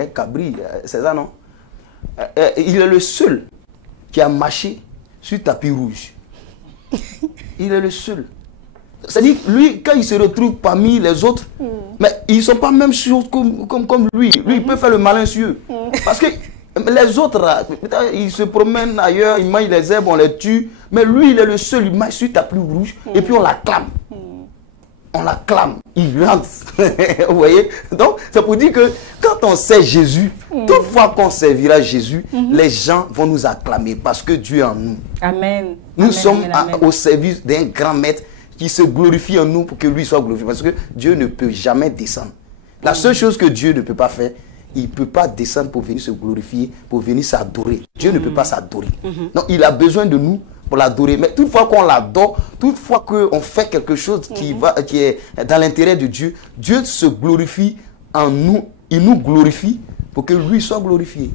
cabri, c'est ça, non? Il est le seul qui a marché sur tapis rouge. Il est le seul. C'est-à-dire, lui, quand il se retrouve parmi les autres, mais ils ne sont pas même sûrs comme lui. Lui, il peut faire le malin sur eux. Parce que les autres, ils se promènent ailleurs, ils mangent les herbes, on les tue. Mais lui, il est le seul, il marche sur tapis rouge et puis on l'acclame. On l'acclame, il rentre. Vous voyez? Donc, c'est pour dire que quand on sait Jésus, toute fois qu'on servira Jésus, les gens vont nous acclamer parce que Dieu est en nous. Amen. Nous sommes au service d'un grand maître qui se glorifie en nous pour que lui soit glorifié. Parce que Dieu ne peut jamais descendre. La seule chose que Dieu ne peut pas faire, il ne peut pas descendre pour venir se glorifier, pour venir s'adorer. Dieu ne peut pas s'adorer. Donc, il a besoin de nous pour l'adorer. Mais toutefois qu'on l'adore, toutefois qu'on fait quelque chose qui est dans l'intérêt de Dieu, Dieu se glorifie en nous. Il nous glorifie pour que lui soit glorifié.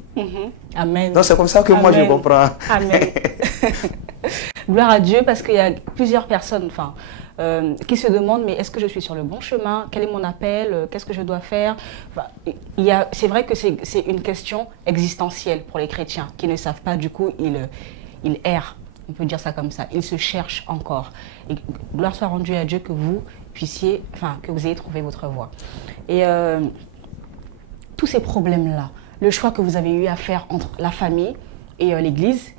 Amen. Donc, c'est comme ça que moi je comprends. Amen. Gloire à Dieu, parce qu'il y a plusieurs personnes qui se demandent, mais est-ce que je suis sur le bon chemin? Quel est mon appel? Qu'est-ce que je dois faire? C'est vrai que c'est une question existentielle pour les chrétiens qui ne savent pas, du coup, ils errent. On peut dire ça comme ça. Ils se cherchent encore. Et gloire soit rendue à Dieu que vous puissiez, que vous ayez trouvé votre voie. Et tous ces problèmes-là, le choix que vous avez eu à faire entre la famille et l'Église,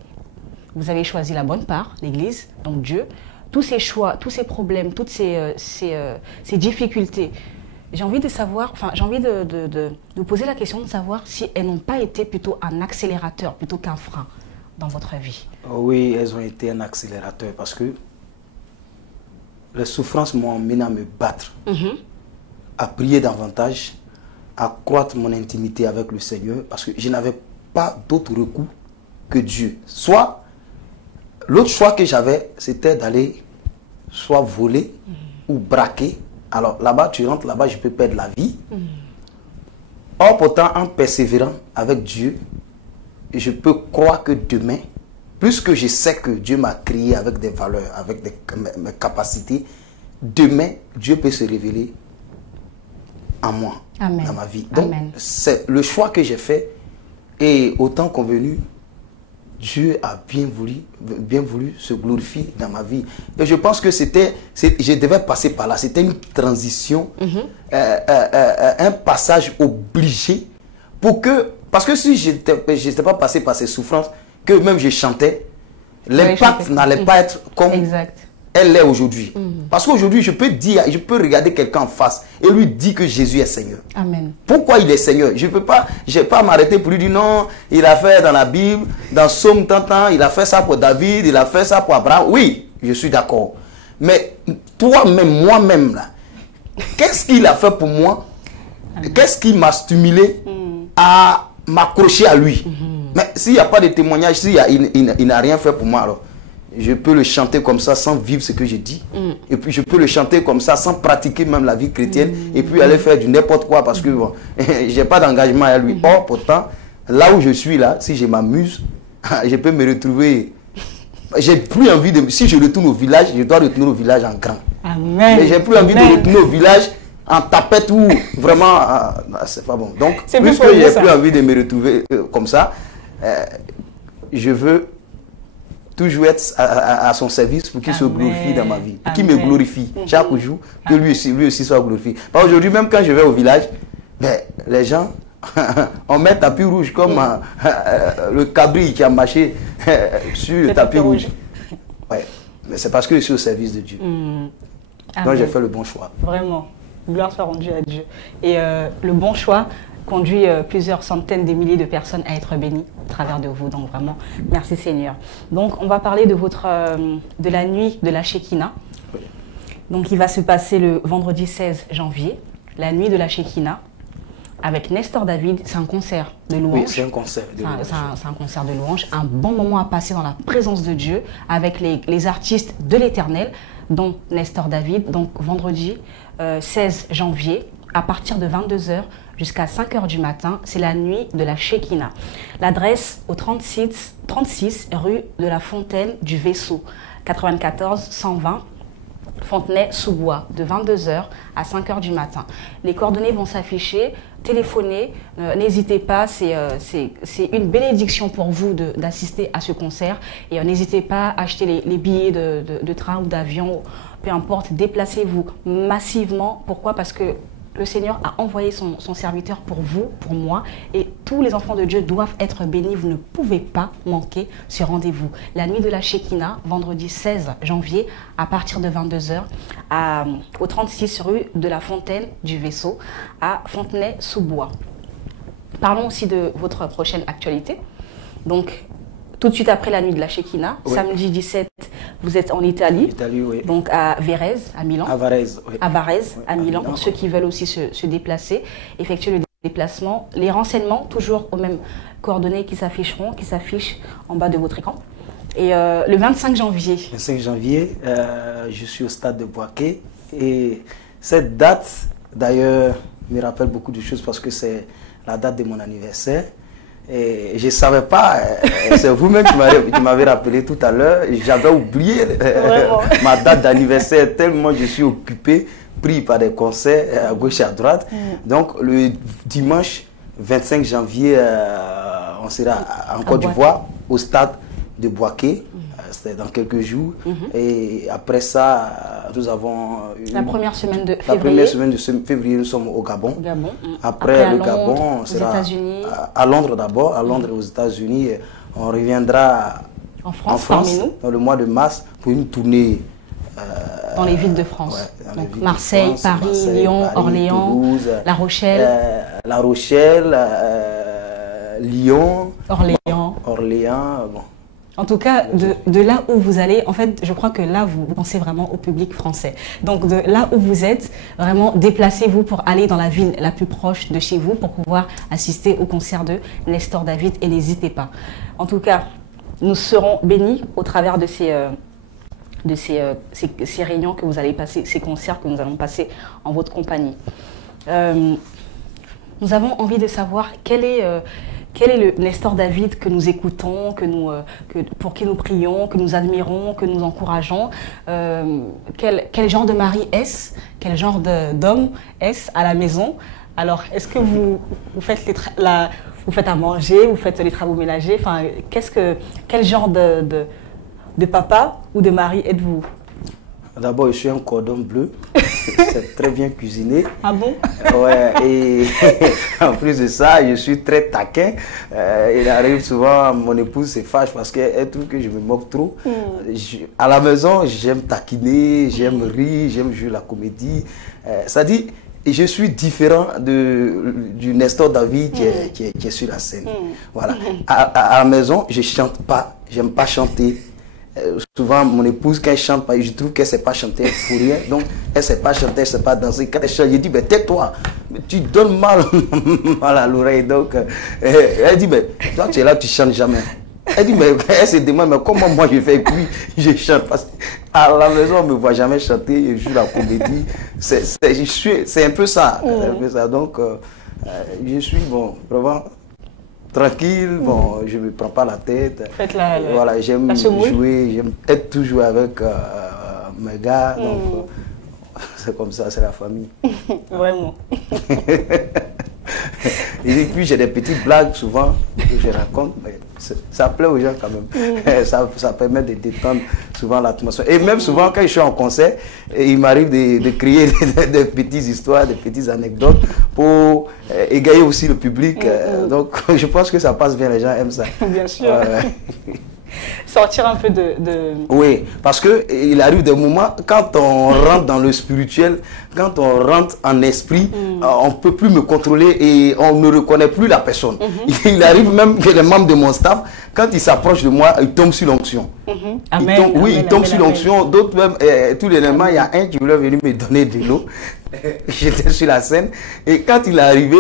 vous avez choisi la bonne part, l'Église, donc Dieu. Tous ces choix, tous ces problèmes, toutes ces difficultés, j'ai envie de savoir, j'ai envie de vous poser la question de savoir si elles n'ont pas été plutôt un accélérateur plutôt qu'un frein dans votre vie. Oui, elles ont été un accélérateur parce que les souffrances m'ont amené à me battre, à prier davantage, à croître mon intimité avec le Seigneur parce que je n'avais pas d'autre recours que Dieu. Soit, l'autre choix que j'avais, c'était d'aller soit voler ou braquer. Alors là-bas, tu rentres, là-bas, je peux perdre la vie. Or, pourtant, en persévérant avec Dieu, je peux croire que demain, puisque je sais que Dieu m'a créé avec des valeurs, avec mes capacités, demain, Dieu peut se révéler en moi, dans ma vie. Donc, c'est le choix que j'ai fait et au temps convenu, Dieu a bien voulu se glorifier dans ma vie. Et je pense que je devais passer par là. C'était une transition, un passage obligé pour que, parce que si je n'étais pas passé par ces souffrances, que même je chantais, l'impact n'allait pas être comme elle l'est aujourd'hui. Parce qu'aujourd'hui, je peux regarder quelqu'un en face et lui dire que Jésus est Seigneur. Amen. Pourquoi il est Seigneur? Je n'ai pas m'arrêter pour lui dire non, il a fait dans la Bible, dans Somme tant, il a fait ça pour David, il a fait ça pour Abraham. Oui, je suis d'accord. Mais toi-même, moi-même, là, qu'est-ce qu'il a fait pour moi? Qu'est-ce qui m'a stimulé à m'accrocher à lui? Mais s'il n'y a pas de témoignage, il n'a rien fait pour moi, alors je peux le chanter comme ça sans vivre ce que je dis. Et puis je peux le chanter comme ça sans pratiquer même la vie chrétienne. Et puis aller faire du n'importe quoi parce que bon, je n'ai pas d'engagement à lui. Or, pourtant, là où je suis là, si je m'amuse, je peux me retrouver. J'ai plus envie de... Si je retourne au village, je dois retourner au village en grand. Amen. Mais j'ai plus envie de retourner au village en tapette ou vraiment... c'est pas bon. Donc, puisque j'ai plus envie de me retrouver comme ça, je veux toujours être à son service pour qu'il se glorifie dans ma vie, pour qu'il me glorifie chaque jour, que lui aussi soit glorifié. Aujourd'hui, même quand je vais au village, les gens, on met tapis rouge comme le cabri qui a marché sur le tapis rouge. Ouais. Mais c'est parce que je suis au service de Dieu. Donc j'ai fait le bon choix. Vraiment, gloire soit rendue à Dieu. Et le bon choix conduit plusieurs centaines de milliers de personnes à être bénies au travers de vous. Donc vraiment, merci Seigneur. Donc on va parler de la nuit de la Shekinah. Oui. Donc il va se passer le vendredi 16 janvier, la nuit de la Shekinah, avec Nestor David. C'est un concert de louange. Oui, c'est un concert de louange. C'est un concert de louange. Un bon moment à passer dans la présence de Dieu avec les artistes de l'Éternel, dont Nestor David. Donc vendredi 16 janvier, à partir de 22h jusqu'à 5h du matin. C'est la nuit de la Shekinah. L'adresse au 36 rue de la Fontaine du Vaisseau, 94 120 Fontenay-sous-Bois, de 22h à 5h du matin. Les coordonnées vont s'afficher. Téléphonez, n'hésitez pas, c'est une bénédiction pour vous d'assister à ce concert. Et n'hésitez pas à acheter les billets de train ou d'avion, peu importe, déplacez-vous massivement. Pourquoi? Parce que le Seigneur a envoyé son serviteur pour vous, pour moi, et tous les enfants de Dieu doivent être bénis. Vous ne pouvez pas manquer ce rendez-vous. La nuit de la Shekinah, vendredi 16 janvier, à partir de 22h, au 36 rue de la Fontaine du Vaisseau, à Fontenay-sous-Bois. Parlons aussi de votre prochaine actualité. Donc, tout de suite après la nuit de la Shekinah, oui. Samedi 17, vous êtes en Italie, oui. Donc à Varèse, à Milan. À Varèse, oui. À Varèse, à Milan, pour ceux qui veulent aussi se déplacer, effectuer le déplacement. Les renseignements, toujours aux mêmes coordonnées qui s'affichent en bas de votre écran. Et le 25 janvier. 25 janvier, je suis au stade de Boaké. Et cette date, d'ailleurs, me rappelle beaucoup de choses parce que c'est la date de mon anniversaire. Et je ne savais pas, c'est vous-même qui m'avez rappelé tout à l'heure, j'avais oublié ma date d'anniversaire tellement je suis occupé, pris par des concerts à gauche et à droite. Donc le dimanche 25 janvier, on sera en Côte d'Ivoire au stade de Boaké. C'était dans quelques jours. Et après ça, nous avons... La première semaine de février. La première semaine de février, nous sommes au Gabon. Après le Gabon, on sera à Londres d'abord, à Londres et aux États-Unis. On reviendra en France dans le mois de mars pour une tournée. Dans les villes de France. Ouais, donc Marseille, Paris, Lyon, Orléans, Toulouse, La Rochelle. La Rochelle, Lyon, Orléans. Bon. En tout cas, de là où vous allez, en fait, je crois que là, vous pensez vraiment au public français. Donc, de là où vous êtes, vraiment, déplacez-vous pour aller dans la ville la plus proche de chez vous pour pouvoir assister au concert de Nestor David et n'hésitez pas. En tout cas, nous serons bénis au travers de ces réunions que vous allez passer, ces concerts que nous allons passer en votre compagnie. Nous avons envie de savoir quel est le Nestor David que nous écoutons, pour qui nous prions, que nous admirons, que nous encourageons? Quel genre de mari est-ce? Quel genre d'homme est-ce à la maison? Alors, est-ce que vous faites vous faites à manger, vous faites les travaux ménagers? Enfin, quel genre de papa ou de mari êtes-vous? D'abord, je suis un cordon bleu. C'est très bien cuisiné. Ah bon? Ouais, et en plus de ça, je suis très taquin. Il arrive souvent, mon épouse se fâche parce qu'elle trouve que je me moque trop. À la maison, j'aime taquiner, j'aime rire, j'aime jouer la comédie. Ça dit, je suis différent du Nestor David qui est sur la scène. Voilà. À la maison, je ne chante pas, j'aime pas chanter. Souvent, mon épouse, quand elle chante, je trouve qu'elle ne sait pas chanter, elle ne fout rien. Donc, elle ne sait pas chanter, elle ne sait pas danser. Quand elle chante, je dis, mais tais-toi, tu donnes mal à l'oreille. Donc, elle dit, mais toi, tu es là, tu ne chantes jamais. Elle dit, mais elle se demande, mais comment moi je fais? Et puis, je chante. Parce qu'à la maison, on ne me voit jamais chanter, je joue la comédie. C'est un peu ça. Donc, je suis, bon, vraiment... tranquille, bon, je ne me prends pas la tête. Voilà, j'aime jouer, j'aime être toujours avec mes gars. Donc, c'est comme ça, c'est la famille. Vraiment. Et puis, j'ai des petites blagues souvent que je raconte, mais ça plaît aux gens quand même. Ça permet de détendre souvent l'atmosphère. Et même souvent, quand je suis en concert, il m'arrive de créer des petites histoires, des petites anecdotes pour égayer aussi le public. Donc, je pense que ça passe bien, les gens aiment ça. Bien sûr. Sortir un peu Oui, parce qu'il arrive des moments, quand on rentre dans le spirituel, quand on rentre en esprit, on ne peut plus me contrôler et on ne reconnaît plus la personne. Il arrive même que les membres de mon staff, quand ils s'approchent de moi, ils tombent sur l'onction. Ils tombent sur l'onction. D'autres même, tous les moments, il y a un qui voulait venir me donner de l'eau. J'étais sur la scène et quand il est arrivé,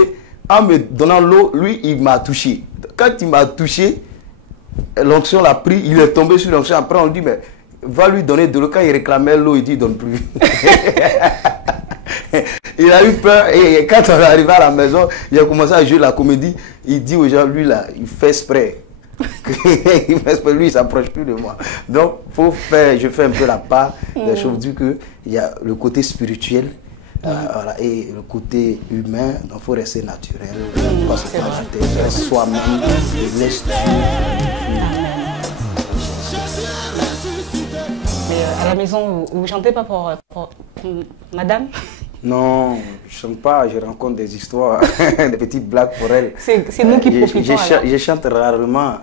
en me donnant l'eau, lui, il m'a touché. Quand il m'a touché, l'onction l'a pris, il est tombé sur l'onction. Après, on lui dit, mais va lui donner de l'eau. Quand il réclamait l'eau, il dit, donne plus. Il a eu peur et quand on est arrivé à la maison, il a commencé à jouer la comédie. Il dit aux gens, lui là, il fait exprès. Il fait exprès, lui il s'approche plus de moi. Donc je fais un peu la part des choses, du que il y a le côté spirituel. Voilà, et le côté humain, donc il faut rester naturel, pas se rajouter, reste soi-même, et laisse tout. Mais à la maison, vous ne chantez pas pour madame? Non, je ne chante pas, je rencontre des histoires, des petites blagues pour elle. C'est nous qui profitons. Je chante rarement,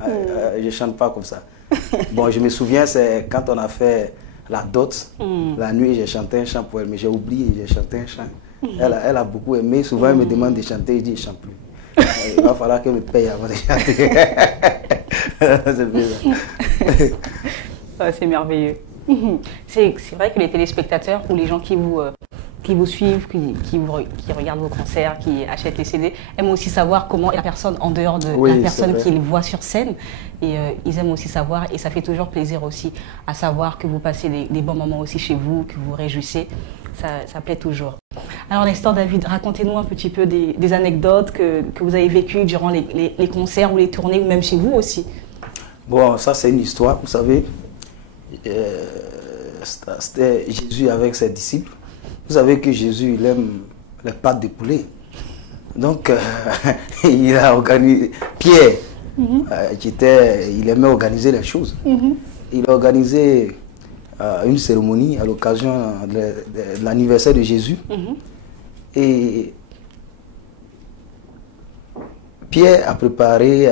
je ne chante pas comme ça. Bon, je me souviens, c'est quand on a fait la dot, la nuit, j'ai chanté un chant pour elle, mais j'ai oublié, j'ai chanté un chant. Elle a beaucoup aimé, souvent elle me demande de chanter, je dis, je ne chante plus. Il va falloir qu'elle me paye avant de chanter. C'est merveilleux. C'est vrai que les téléspectateurs ou les gens qui vous suivent, qui regardent vos concerts, qui achètent les CD, aiment aussi savoir comment est la personne en dehors de la personne qu'ils voient sur scène. Et ils aiment aussi savoir, et ça fait toujours plaisir aussi, à savoir que vous passez des bons moments aussi chez vous, que vous vous réjouissez. Ça plaît toujours. Alors Nestor, David, racontez-nous un petit peu des anecdotes que vous avez vécues durant les concerts ou les tournées, ou même chez vous aussi. Bon, ça c'est une histoire, vous savez. C'était Jésus avec ses disciples. Vous savez que Jésus, il aime les pâtes de poulet. Donc, il a organisé... Pierre, il aimait organiser les choses. Il a organisé une cérémonie à l'occasion de l'anniversaire de Jésus. Et Pierre a préparé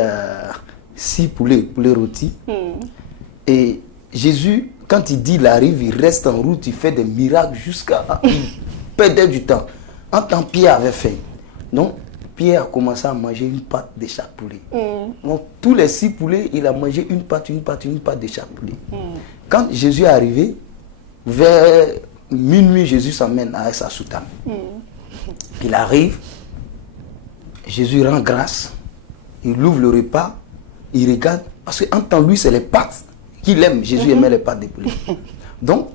6 poulets rôtis. Et Jésus, quand il arrive, il reste en route, il fait des miracles jusqu'à... Il perdait du temps. En temps, Pierre avait faim. Donc, Pierre a commencé à manger une pâte de chaque poulet. Donc, tous les 6 poulets, il a mangé une pâte de chaque poulet. Quand Jésus est arrivé, vers minuit, Jésus s'emmène avec sa soutane. Il arrive, Jésus rend grâce, il ouvre le repas, il regarde, parce qu'en temps, lui, c'est les pâtes qu'il aime. Jésus aimait les pâtes de poulet. Donc,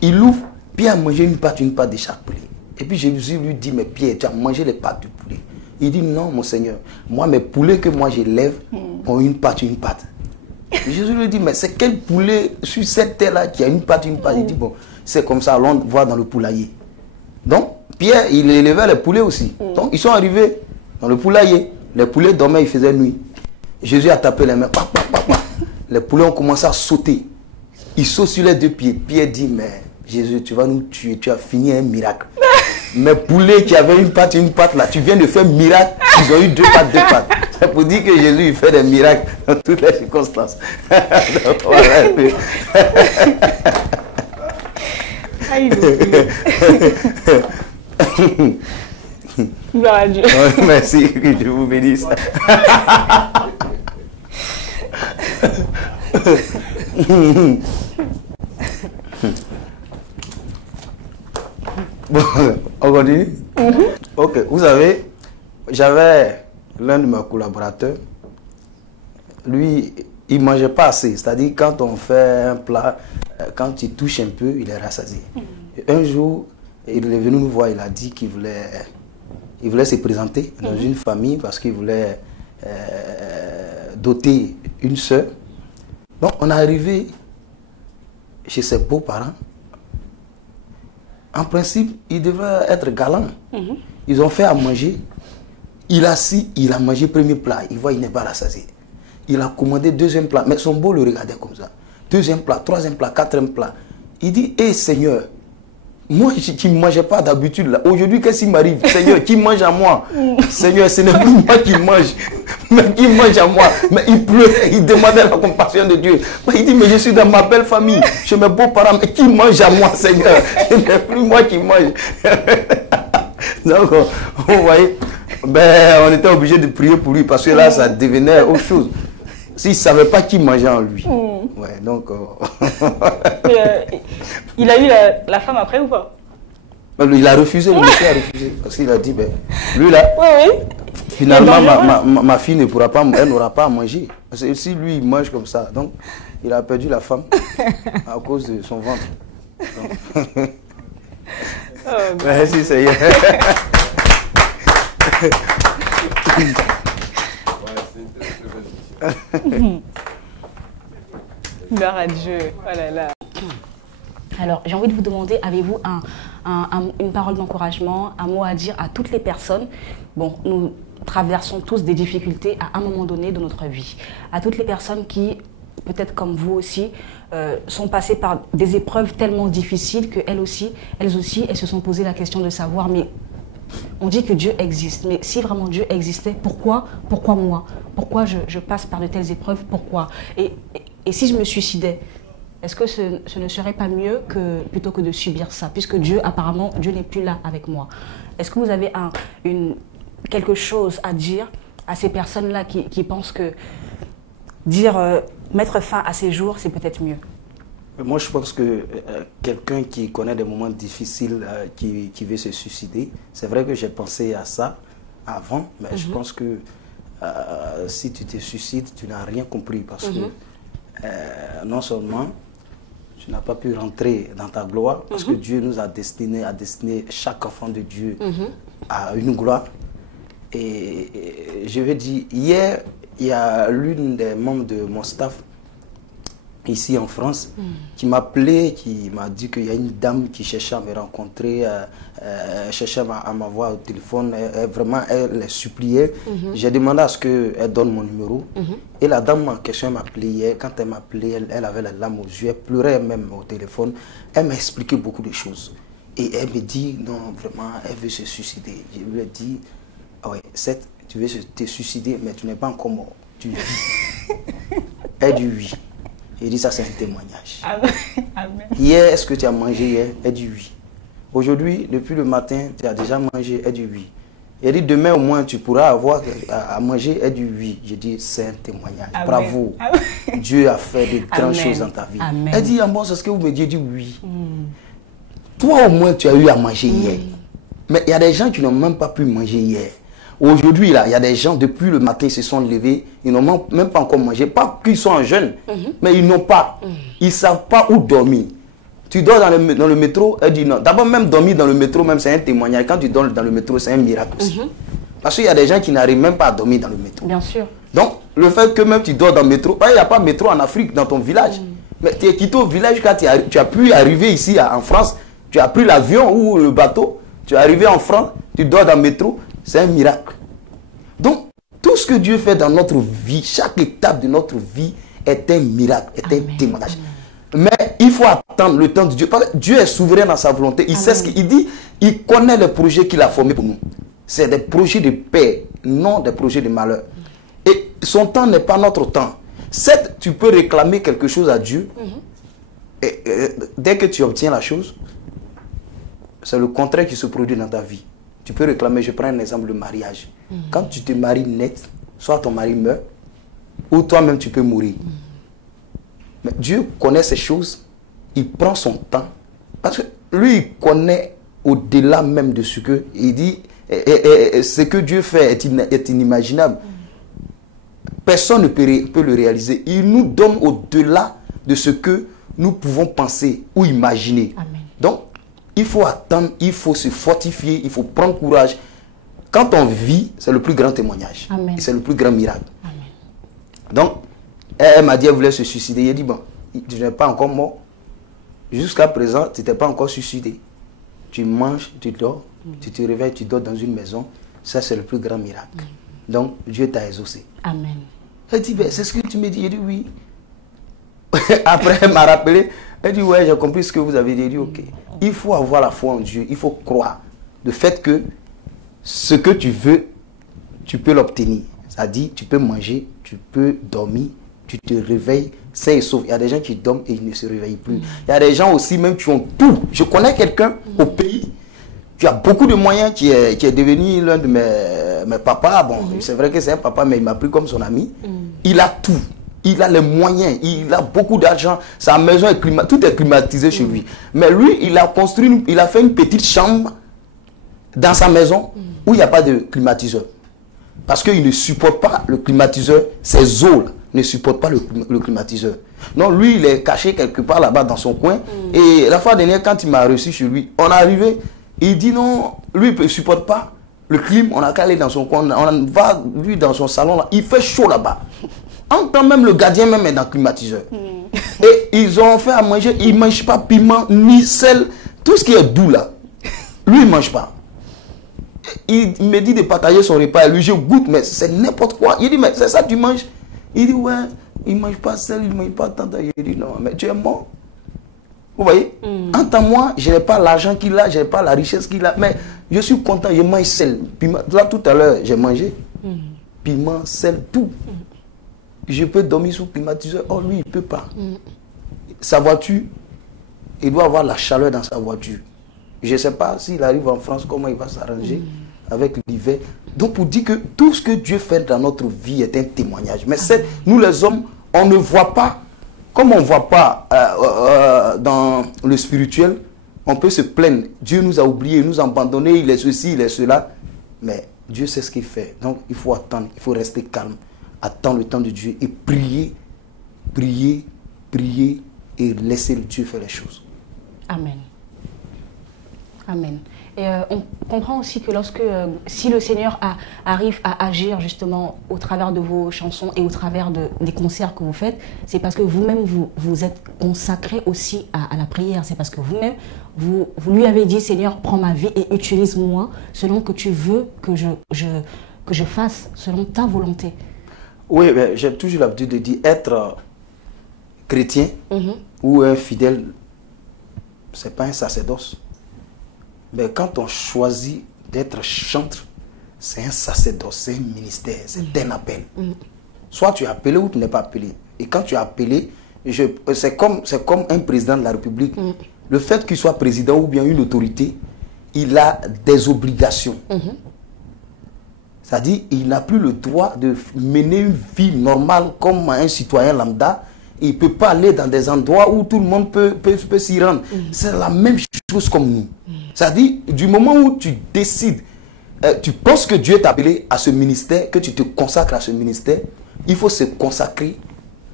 il ouvre, Pierre a mangé une pâte de chaque poulet. Et puis Jésus lui dit, mais Pierre, tu as mangé les pâtes du poulet. Il dit, non, mon Seigneur, moi, mes poulets que moi j'élève ont une pâte. Jésus lui dit, mais c'est quel poulet sur cette terre-là qui a une pâte? Il dit, bon, c'est comme ça, allons voir dans le poulailler. Donc, Pierre, il élevait les poulets aussi. Donc, ils sont arrivés dans le poulailler. Les poulets dormaient, il faisait nuit. Jésus a tapé les mains. Les poulets ont commencé à sauter. Ils sautent sur les 2 pieds. Pierre dit, mais Jésus, tu vas nous tuer, tu as fini un miracle. Mes poulets qui avaient une pâte là, tu viens de faire un miracle, ils ont eu 2 pattes. C'est pour dire que Jésus, il fait des miracles dans toutes les circonstances. Donc, voilà. Gloire à Dieu. Merci, que Dieu vous bénisse. Bon, on continue? Ok, vous savez, j'avais l'un de mes collaborateurs, lui, il ne mangeait pas assez. C'est-à-dire, quand on fait un plat, quand il touche un peu, il est rassasié. Et un jour, il est venu nous voir, il a dit qu'il voulait se présenter dans une famille parce qu'il voulait doter une soeur. Donc, on est arrivé chez ses beaux-parents. En principe, il devrait être galant. Ils ont fait à manger. Il a assis, il a mangé premier plat. Il voit, il n'est pas rassasié. Il a commandé 2e plat. Mais son beau le regardait comme ça. 2e plat, 3e plat, 4e plat. Il dit, hé Seigneur, moi qui ne mangeais pas d'habitude là. Aujourd'hui, qu'est-ce qui m'arrive? Seigneur, qui mange à moi? Seigneur, ce n'est plus moi qui mange. Mais qui mange à moi? Mais il pleurait, il demandait la compassion de Dieu. Mais il dit, mais je suis dans ma belle famille, chez mes beaux-parents, mais qui mange à moi, Seigneur? Ce n'est plus moi qui mange. Donc, vous voyez, on était obligé de prier pour lui parce que là, ça devenait autre chose. S'il ne savait pas qui mangeait en lui. Ouais, donc, il a eu la femme après ou pas? Il a refusé, le monsieur a refusé. Parce qu'il a dit, ben, lui là, finalement, ma fille ne pourra pas, elle n'aura pas à manger. Parce que si lui, il mange comme ça, donc il a perdu la femme à cause de son ventre. Merci Seigneur. Gloire à Dieu. Oh là là. Alors, j'ai envie de vous demander, avez-vous une parole d'encouragement, un mot à dire à toutes les personnes? Bon, nous traversons tous des difficultés à un moment donné de notre vie. À toutes les personnes qui, peut-être comme vous aussi, sont passées par des épreuves tellement difficiles qu'elles aussi, elles se sont posées la question de savoir, mais on dit que Dieu existe, mais si vraiment Dieu existait, pourquoi moi? Pourquoi je passe par de telles épreuves? Pourquoi? Et si je me suicidais, est-ce que ce ne serait pas mieux plutôt que de subir ça? Puisque Dieu, apparemment, Dieu n'est plus là avec moi. Est-ce que vous avez quelque chose à dire à ces personnes-là qui pensent que mettre fin à ces jours, c'est peut-être mieux? Moi, je pense que quelqu'un qui connaît des moments difficiles, qui veut se suicider, c'est vrai que j'ai pensé à ça avant, mais je pense que si tu te suicides, tu n'as rien compris parce que non seulement tu n'as pas pu rentrer dans ta gloire, parce que Dieu nous a destiné chaque enfant de Dieu à une gloire. Et je vais dire, hier, il y a l'une des membres de mon staff ici en France qui m'a appelé, qui m'a dit qu'il y a une dame qui cherchait à me rencontrer, cherchait à m'avoir au téléphone, elle les suppliait. J'ai demandé à ce qu'elle donne mon numéro. Et la dame en question m'a appelé hier. Quand elle m'a appelé, elle avait la larme aux yeux, elle pleurait même au téléphone. Elle m'a expliqué beaucoup de choses. Et elle me dit, non, vraiment, elle veut se suicider. Je lui ai dit, ah ouais, tu veux te suicider, mais tu n'es pas encore mort. Tu vis. Elle dit oui. Il dit ça, c'est un témoignage. Amen. Hier, est-ce que tu as mangé hier? Elle dit oui. Aujourd'hui, depuis le matin, tu as déjà mangé? Elle dit oui. Il dit demain au moins tu pourras avoir à manger? Elle dit oui. Je dis c'est un témoignage. Amen. Bravo. Amen. Dieu a fait de grandes choses dans ta vie. Amen. Elle dit bon, c'est ce que vous me dites? Je dis oui. Toi au moins tu as eu à manger hier. Mais il y a des gens qui n'ont même pas pu manger hier. Aujourd'hui, là, il y a des gens, depuis le matin, ils se sont levés, ils n'ont même pas encore mangé. Pas qu'ils sont jeunes, mais ils n'ont pas. Ils ne savent pas où dormir. Tu dors dans le métro, elle dit non. D'abord, même dormir dans le métro, même c'est un témoignage. Quand tu dors dans le métro, c'est un miracle aussi. Parce qu'il y a des gens qui n'arrivent même pas à dormir dans le métro. Bien sûr. Donc, le fait que même tu dors dans le métro, il n'y a pas de métro en Afrique, dans ton village. Mais tu es quitté au village quand tu as pu arriver ici en France, tu as pris l'avion ou le bateau, tu es arrivé en France, tu dors dans le métro. C'est un miracle. Donc, tout ce que Dieu fait dans notre vie, chaque étape de notre vie est un miracle, est un témoignage. Mais il faut attendre le temps de Dieu. Parce que Dieu est souverain dans sa volonté. Il sait ce qu'il dit. Il connaît les projets qu'il a formés pour nous. C'est des projets de paix, non des projets de malheur. Et son temps n'est pas notre temps. Certes, tu peux réclamer quelque chose à Dieu. Et dès que tu obtiens la chose, c'est le contraire qui se produit dans ta vie. Tu peux réclamer, je prends un exemple, le mariage. Quand tu te maries net, soit ton mari meurt, ou toi-même tu peux mourir. Mais Dieu connaît ces choses, il prend son temps. Parce que lui, il connaît au-delà même de ce que il dit, ce que Dieu fait est inimaginable. Personne ne peut le réaliser. Il nous donne au-delà de ce que nous pouvons penser ou imaginer. Amen. Donc, il faut attendre, il faut se fortifier, il faut prendre courage. Quand on vit, c'est le plus grand témoignage. C'est le plus grand miracle. Amen. Donc, elle m'a dit qu'elle voulait se suicider. Elle dit, bon, tu n'es pas encore mort. Jusqu'à présent, tu n'étais pas encore suicidé. Tu manges, tu dors, tu te réveilles, tu dors dans une maison. Ça, c'est le plus grand miracle. Donc, Dieu t'a exaucé. Amen. Elle dit, ben, c'est ce que tu me dis. Elle dit, oui. Après, elle m'a rappelé. Elle dit, ouais, j'ai compris ce que vous avez dit. Elle dit, ok. Il faut avoir la foi en Dieu. Il faut croire. Le fait que ce que tu veux, tu peux l'obtenir. C'est-à-dire, tu peux manger, tu peux dormir, tu te réveilles sain et sauf. Il y a des gens qui dorment et ils ne se réveillent plus. Il y a des gens aussi même qui ont tout. Je connais quelqu'un au pays qui a beaucoup de moyens, qui est devenu l'un de mes papas. Bon, c'est vrai que c'est un papa, mais il m'a pris comme son ami. Il a tout. Il a les moyens, il a beaucoup d'argent, sa maison est climatisée, tout est climatisé chez lui. Mais lui, il a construit, il a fait une petite chambre dans sa maison où il n'y a pas de climatiseur. Parce qu'il ne supporte pas le climatiseur, ses os ne supportent pas le climatiseur. Non, lui, il est caché quelque part là-bas dans son coin. Et la fois dernière, quand il m'a reçu chez lui, on est arrivé, Il dit non, lui il ne supporte pas le clim, on a qu'à aller dans son coin, on va lui dans son salon, là, il fait chaud là-bas. En temps même, le gardien même est dans le climatiseur. Et ils ont fait à manger, ils ne mangent pas piment ni sel, tout ce qui est doux là. Lui, il ne mange pas. Il me dit de partager son repas, lui je goûte, mais c'est n'importe quoi. Il dit, mais c'est ça que tu manges? Il dit, ouais, il ne mange pas sel, il ne mange pas tant. Il dit, non, mais tu es mort. Vous voyez, en tant que moi, je n'ai pas l'argent qu'il a, je n'ai pas la richesse qu'il a, mais je suis content, je mange sel. Piment. Là, tout à l'heure, j'ai mangé piment, sel, tout. Je peux dormir sous climatiseur. Oh, lui, il ne peut pas. Sa voiture, il doit avoir la chaleur dans sa voiture. Je ne sais pas s'il arrive en France, comment il va s'arranger avec l'hiver. Donc, pour dire que tout ce que Dieu fait dans notre vie est un témoignage. Mais nous, les hommes, on ne voit pas. Comme on ne voit pas dans le spirituel, on peut se plaindre. Dieu nous a oubliés, nous a abandonnés, il est ceci, il est cela. Mais Dieu sait ce qu'il fait. Donc il faut attendre, il faut rester calme. Attendre le temps de Dieu et prier, prier, prier et laisser Dieu faire les choses. Amen. Amen. Et on comprend aussi que si le Seigneur arrive à agir justement au travers de vos chansons et au travers des concerts que vous faites, c'est parce que vous-même vous êtes consacré aussi à la prière. C'est parce que vous-même, vous lui avez dit, Seigneur, prends ma vie et utilise-moi selon que tu veux que je fasse, selon ta volonté. Oui, j'ai toujours l'habitude de dire, être chrétien ou un fidèle, ce n'est pas un sacerdoce. Mais quand on choisit d'être chantre, c'est un sacerdoce, c'est un ministère, c'est un appel. Soit tu es appelé ou tu n'es pas appelé. Et quand tu es appelé, c'est comme un président de la République. Le fait qu'il soit président ou bien une autorité, il a des obligations. C'est-à-dire qu'il n'a plus le droit de mener une vie normale comme un citoyen lambda. Il ne peut pas aller dans des endroits où tout le monde peut s'y rendre. C'est la même chose comme nous. C'est-à-dire, du moment où tu décides, tu penses que Dieu t'a appelé à ce ministère, que tu te consacres à ce ministère, il faut se consacrer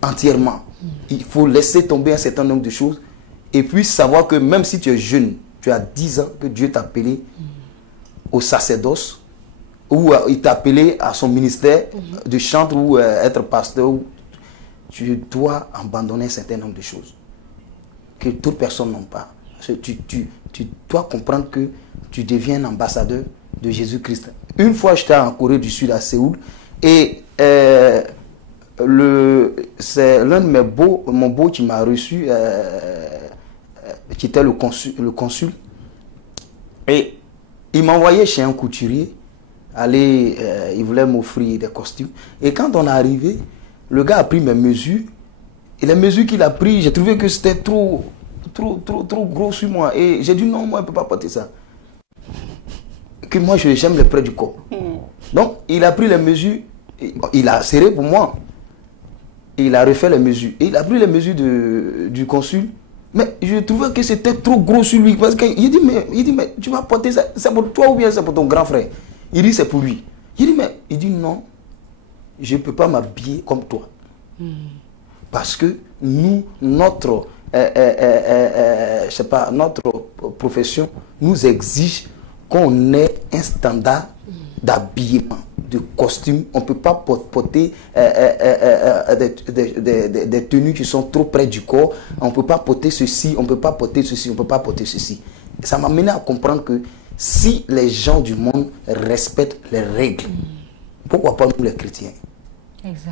entièrement. Il faut laisser tomber un certain nombre de choses et puis savoir que même si tu es jeune, tu as 10 ans, que Dieu t'a appelé au sacerdoce ou il t'a appelé à son ministère de chantre ou être pasteur, tu dois abandonner un certain nombre de choses que d'autres personnes n'ont pas. Tu dois comprendre que tu deviens un ambassadeur de Jésus-Christ. Une fois, j'étais en Corée du Sud, à Séoul, et c'est l'un de mon beau qui m'a reçu, qui était le consul. Et il m'a envoyé chez un couturier, il voulait m'offrir des costumes. Et quand on est arrivé, le gars a pris mes mesures, et les mesures qu'il a prises, j'ai trouvé que c'était trop gros sur moi. Et j'ai dit non, moi je ne peux pas porter ça. Que moi j'aime les près du corps. Donc il a pris les mesures, il a serré pour moi. Et il a refait les mesures. Et il a pris les mesures du consul. Mais je trouvais que c'était trop gros sur lui. Parce qu'il dit, mais tu vas porter ça, c'est pour toi ou bien c'est pour ton grand frère? Il dit c'est pour lui. Il dit non, je ne peux pas m'habiller comme toi. Parce que nous, notre profession nous exige qu'on ait un standard d'habillement, de costume. On ne peut pas porter des tenues qui sont trop près du corps. On ne peut pas porter ceci, on ne peut pas porter ceci, on ne peut pas porter ceci. Ça m'a mené à comprendre que si les gens du monde respectent les règles, pourquoi pas nous les chrétiens?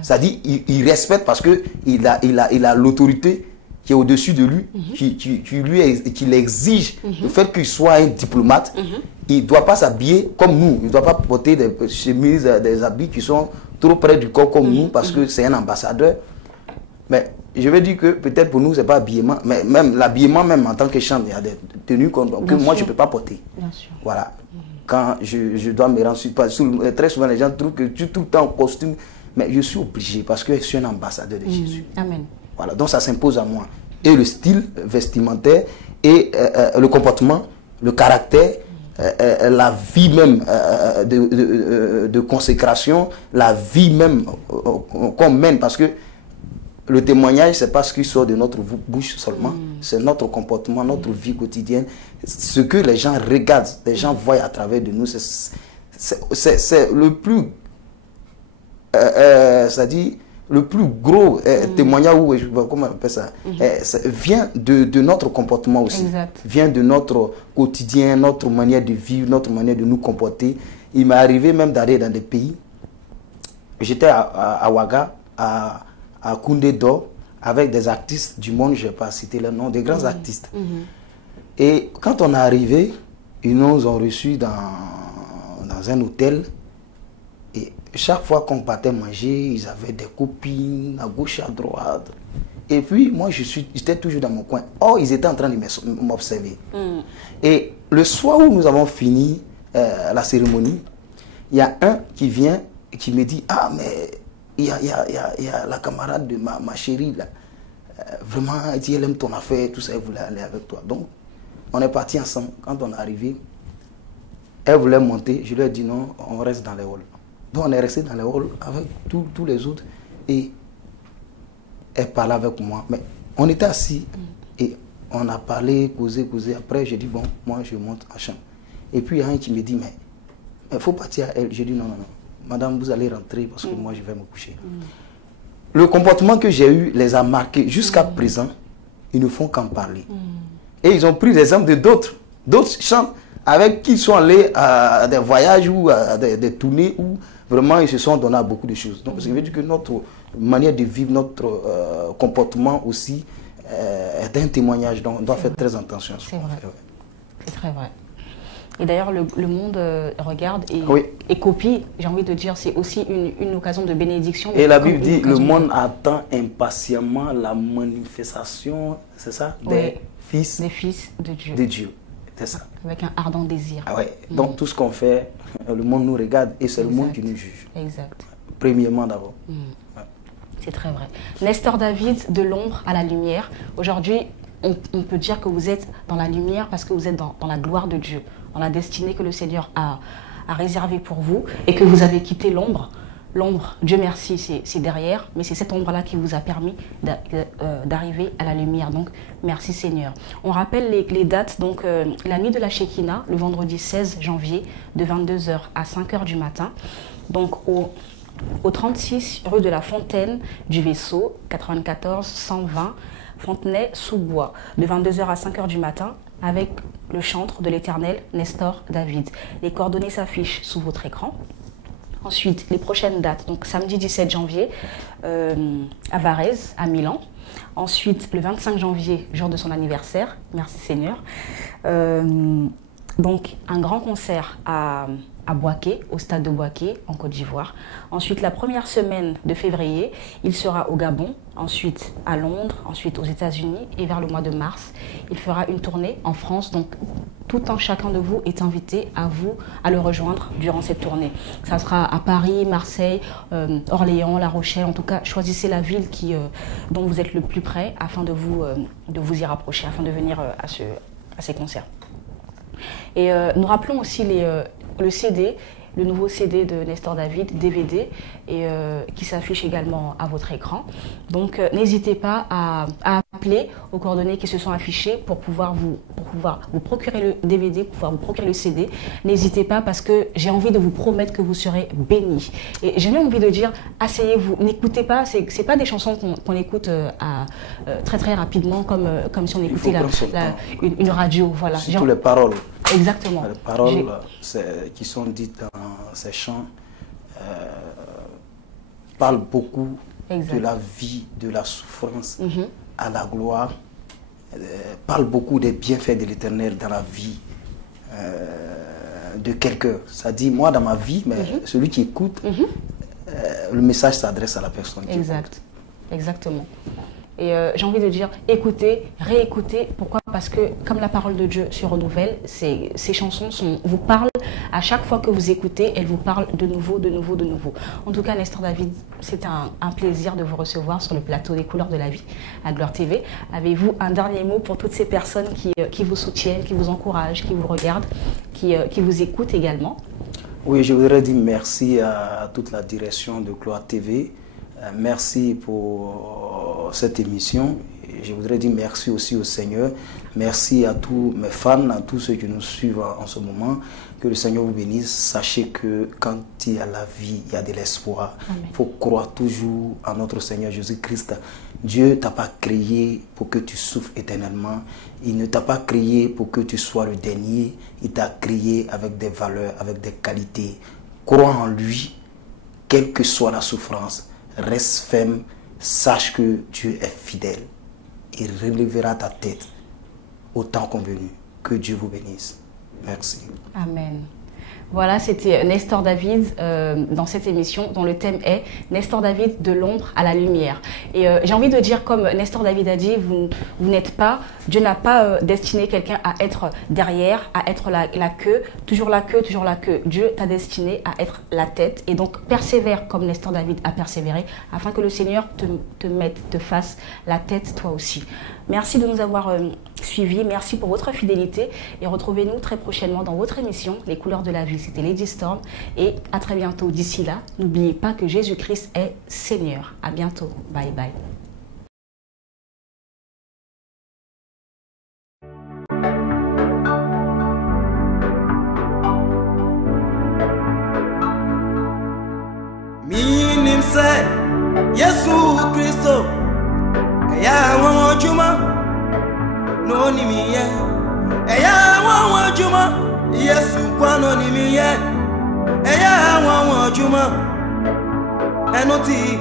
C'est-à-dire il respecte parce qu'il a l'autorité qui est au-dessus de lui, qui l'exige, le fait qu'il soit un diplomate. Il ne doit pas s'habiller comme nous, il ne doit pas porter des chemises, des habits qui sont trop près du corps comme nous, parce que c'est un ambassadeur. Mais je veux dire que peut-être pour nous, ce n'est pas habillement, mais même l'habillement, même en tant que chantre, il y a des tenues que moi, je ne peux pas porter. Voilà. Quand je dois me rendre, très souvent, les gens trouvent que tu es tout le temps en costume, mais je suis obligé parce que je suis un ambassadeur de Jésus. Amen. Voilà, donc ça s'impose à moi. Et le style vestimentaire, et le comportement, le caractère, la vie même de consécration, la vie même qu'on mène, parce que le témoignage, c'est pas ce qui sort de notre bouche seulement, c'est notre comportement, notre vie quotidienne, ce que les gens regardent, les gens voient à travers de nous, c'est le plus, c'est-à-dire le plus gros témoignage, ou comment on appelle ça, vient de notre comportement aussi, vient de notre quotidien, notre manière de vivre, notre manière de nous comporter. Il m'est arrivé même d'aller dans des pays, j'étais à Ouaga, à Koundé d'Or, avec des artistes du monde, je ne vais pas citer leur nom, des grands artistes. Et quand on est arrivé, ils nous ont reçus dans un hôtel. Et chaque fois qu'on partait manger, ils avaient des copines à gauche, à droite. Et puis, moi, j'étais toujours dans mon coin. Or, ils étaient en train de m'observer. Et le soir où nous avons fini la cérémonie, il y a un qui vient et qui me dit, « Ah, mais il y a la camarade de ma chérie, là. Vraiment, elle dit, elle aime ton affaire, tout ça, elle voulait aller avec toi. » Donc, on est partis ensemble. Quand on est arrivé, elle voulait monter. Je lui ai dit, non, on reste dans les halls. Donc, on est resté dans les halls avec tous les autres. Et elle parlait avec moi. Mais on était assis et on a parlé, causé. Après, j'ai dit, bon, moi, je monte en chambre. Et puis, il y a un qui me dit, mais il faut partir à elle. J'ai dit, non. Madame, vous allez rentrer parce que moi, je vais me coucher. Le comportement que j'ai eu les a marqués. Jusqu'à présent, ils ne font qu'en parler. Et ils ont pris l'exemple de d'autres chants avec qui ils sont allés à des voyages ou à des tournées où vraiment ils se sont donné à beaucoup de choses. Donc, ça veut dire que notre manière de vivre, notre comportement aussi est un témoignage. Donc, on doit faire très attention à ce qu'on fait. C'est très vrai. Et d'ailleurs, le monde regarde et copie. J'ai envie de dire, c'est aussi une occasion de bénédiction. Et la Bible dit, le monde attend impatiemment la manifestation, c'est ça, des fils de Dieu. De Dieu. C'est ça. Avec un ardent désir. Ah ouais. Donc tout ce qu'on fait, le monde nous regarde et c'est le monde qui nous juge. Exact. Premièrement d'abord. C'est très vrai. Nestor David, de l'ombre à la lumière. Aujourd'hui, on peut dire que vous êtes dans la lumière parce que vous êtes dans la gloire de Dieu, dans la destinée que le Seigneur a réservée pour vous et que vous avez quitté l'ombre. L'ombre, Dieu merci, c'est derrière, mais c'est cette ombre-là qui vous a permis d'arriver à la lumière. Donc, merci Seigneur. On rappelle les dates. Donc, la nuit de la Shekinah, le vendredi 16 janvier, de 22h à 5h du matin. Donc, au 36 rue de la Fontaine du Vaisseau, 94 120 Fontenay-sous-Bois, de 22h à 5h du matin, avec le chantre de l'Éternel, Nestor David. Les coordonnées s'affichent sous votre écran. Ensuite, les prochaines dates, donc samedi 17 janvier à Varèse, à Milan. Ensuite, le 25 janvier, jour de son anniversaire, merci Seigneur. Donc, un grand concert à Boaké, au stade de Boaké, en Côte d'Ivoire. Ensuite, la première semaine de février, il sera au Gabon, ensuite à Londres, ensuite aux États-Unis et vers le mois de mars, il fera une tournée en France. Donc, tout un chacun de vous est invité à le rejoindre durant cette tournée. Ça sera à Paris, Marseille, Orléans, La Rochelle. En tout cas, choisissez la ville dont vous êtes le plus près afin de vous y rapprocher, afin de venir à ces concerts. Et nous rappelons aussi le CD, le nouveau CD de Nestor David, DVD, et qui s'affiche également à votre écran. Donc n'hésitez pas à appeler aux coordonnées qui se sont affichées pour pouvoir vous procurer le DVD, pour pouvoir vous procurer le CD. N'hésitez pas parce que j'ai envie de vous promettre que vous serez bénis. Et j'ai même envie de dire, asseyez-vous, n'écoutez pas, c'est pas des chansons qu'on écoute très très rapidement comme si on écoutait une radio. Voilà. Surtout les paroles. Exactement. Les paroles qui sont dites dans ces chants parlent beaucoup de la vie, de la souffrance à la gloire, parlent beaucoup des bienfaits de l'Éternel dans la vie de quelqu'un. Ça dit, moi dans ma vie, mais celui qui écoute, le message s'adresse à la personne qui écoute. Exactement. Et j'ai envie de dire, écoutez, réécoutez. Pourquoi? Parce que comme la parole de Dieu se renouvelle, ces chansons vous parlent à chaque fois que vous écoutez, elles vous parlent de nouveau, de nouveau, de nouveau. En tout cas, Nestor David, c'est un plaisir de vous recevoir sur le plateau des Couleurs de la Vie à Gloire TV. Avez-vous un dernier mot pour toutes ces personnes qui vous soutiennent, qui vous encouragent, qui vous regardent, qui vous écoutent également? Oui, je voudrais dire merci à toute la direction de Gloire TV. Merci pour cette émission. Je voudrais dire merci aussi au Seigneur. Merci à tous mes fans, à tous ceux qui nous suivent en ce moment. Que le Seigneur vous bénisse. Sachez que quand il y a la vie, il y a de l'espoir. Il faut croire toujours en notre Seigneur Jésus-Christ. Dieu ne t'a pas créé pour que tu souffres éternellement. Il ne t'a pas créé pour que tu sois le dernier. Il t'a créé avec des valeurs, avec des qualités. Crois en lui, quelle que soit la souffrance. Reste ferme, sache que Dieu est fidèle. Il relèvera ta tête au temps convenu. Que Dieu vous bénisse. Merci. Amen. Voilà, c'était Nestor David dans cette émission dont le thème est Nestor David de l'ombre à la lumière. Et j'ai envie de dire, comme Nestor David a dit, vous n'êtes pas, Dieu n'a pas destiné quelqu'un à être derrière, à être la queue, toujours la queue, toujours la queue. Dieu t'a destiné à être la tête et donc persévère comme Nestor David a persévéré afin que le Seigneur te fasse la tête toi aussi. Merci de nous avoir suivis, merci pour votre fidélité et retrouvez-nous très prochainement dans votre émission Les couleurs de la vie. C'était Lady Storm et à très bientôt. D'ici là, n'oubliez pas que Jésus-Christ est Seigneur. À bientôt. Bye bye. Minimse Yesu Kristo ya wawo juma no ni mi ye ya wawo juma Yesu kwa no ni mi ye ya wawo juma enoti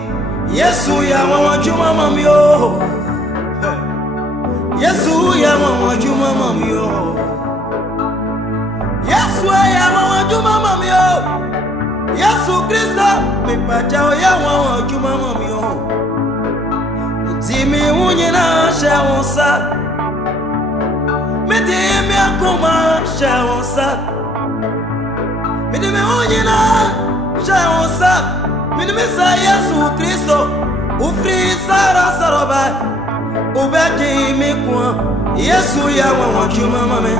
Yesu ya wawo juma mami o Yesu ya wawo juma mami o Yesu ya wawo juma mami o Yesu Kristo mi pachao ya wawo juma mami o Timi unyina shawonsa Midimi akuma shawonsa Midimi unyina shawonsa Midimi sa Yesu Kristo Ufri sara saroba Ubeki mikwa Yesu ya wawo juma mame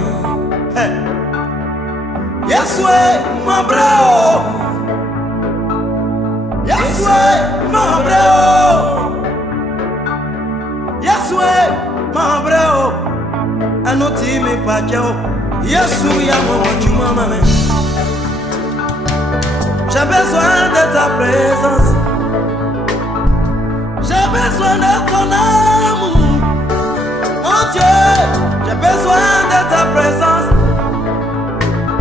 Yesu mabrao Yesu mabrao Yesu mabrao Anoti me pachao Yesu ya mon juma mame J'ai besoin de ta présence J'ai besoin de ton amour Oh Dieu J'ai besoin de ta présence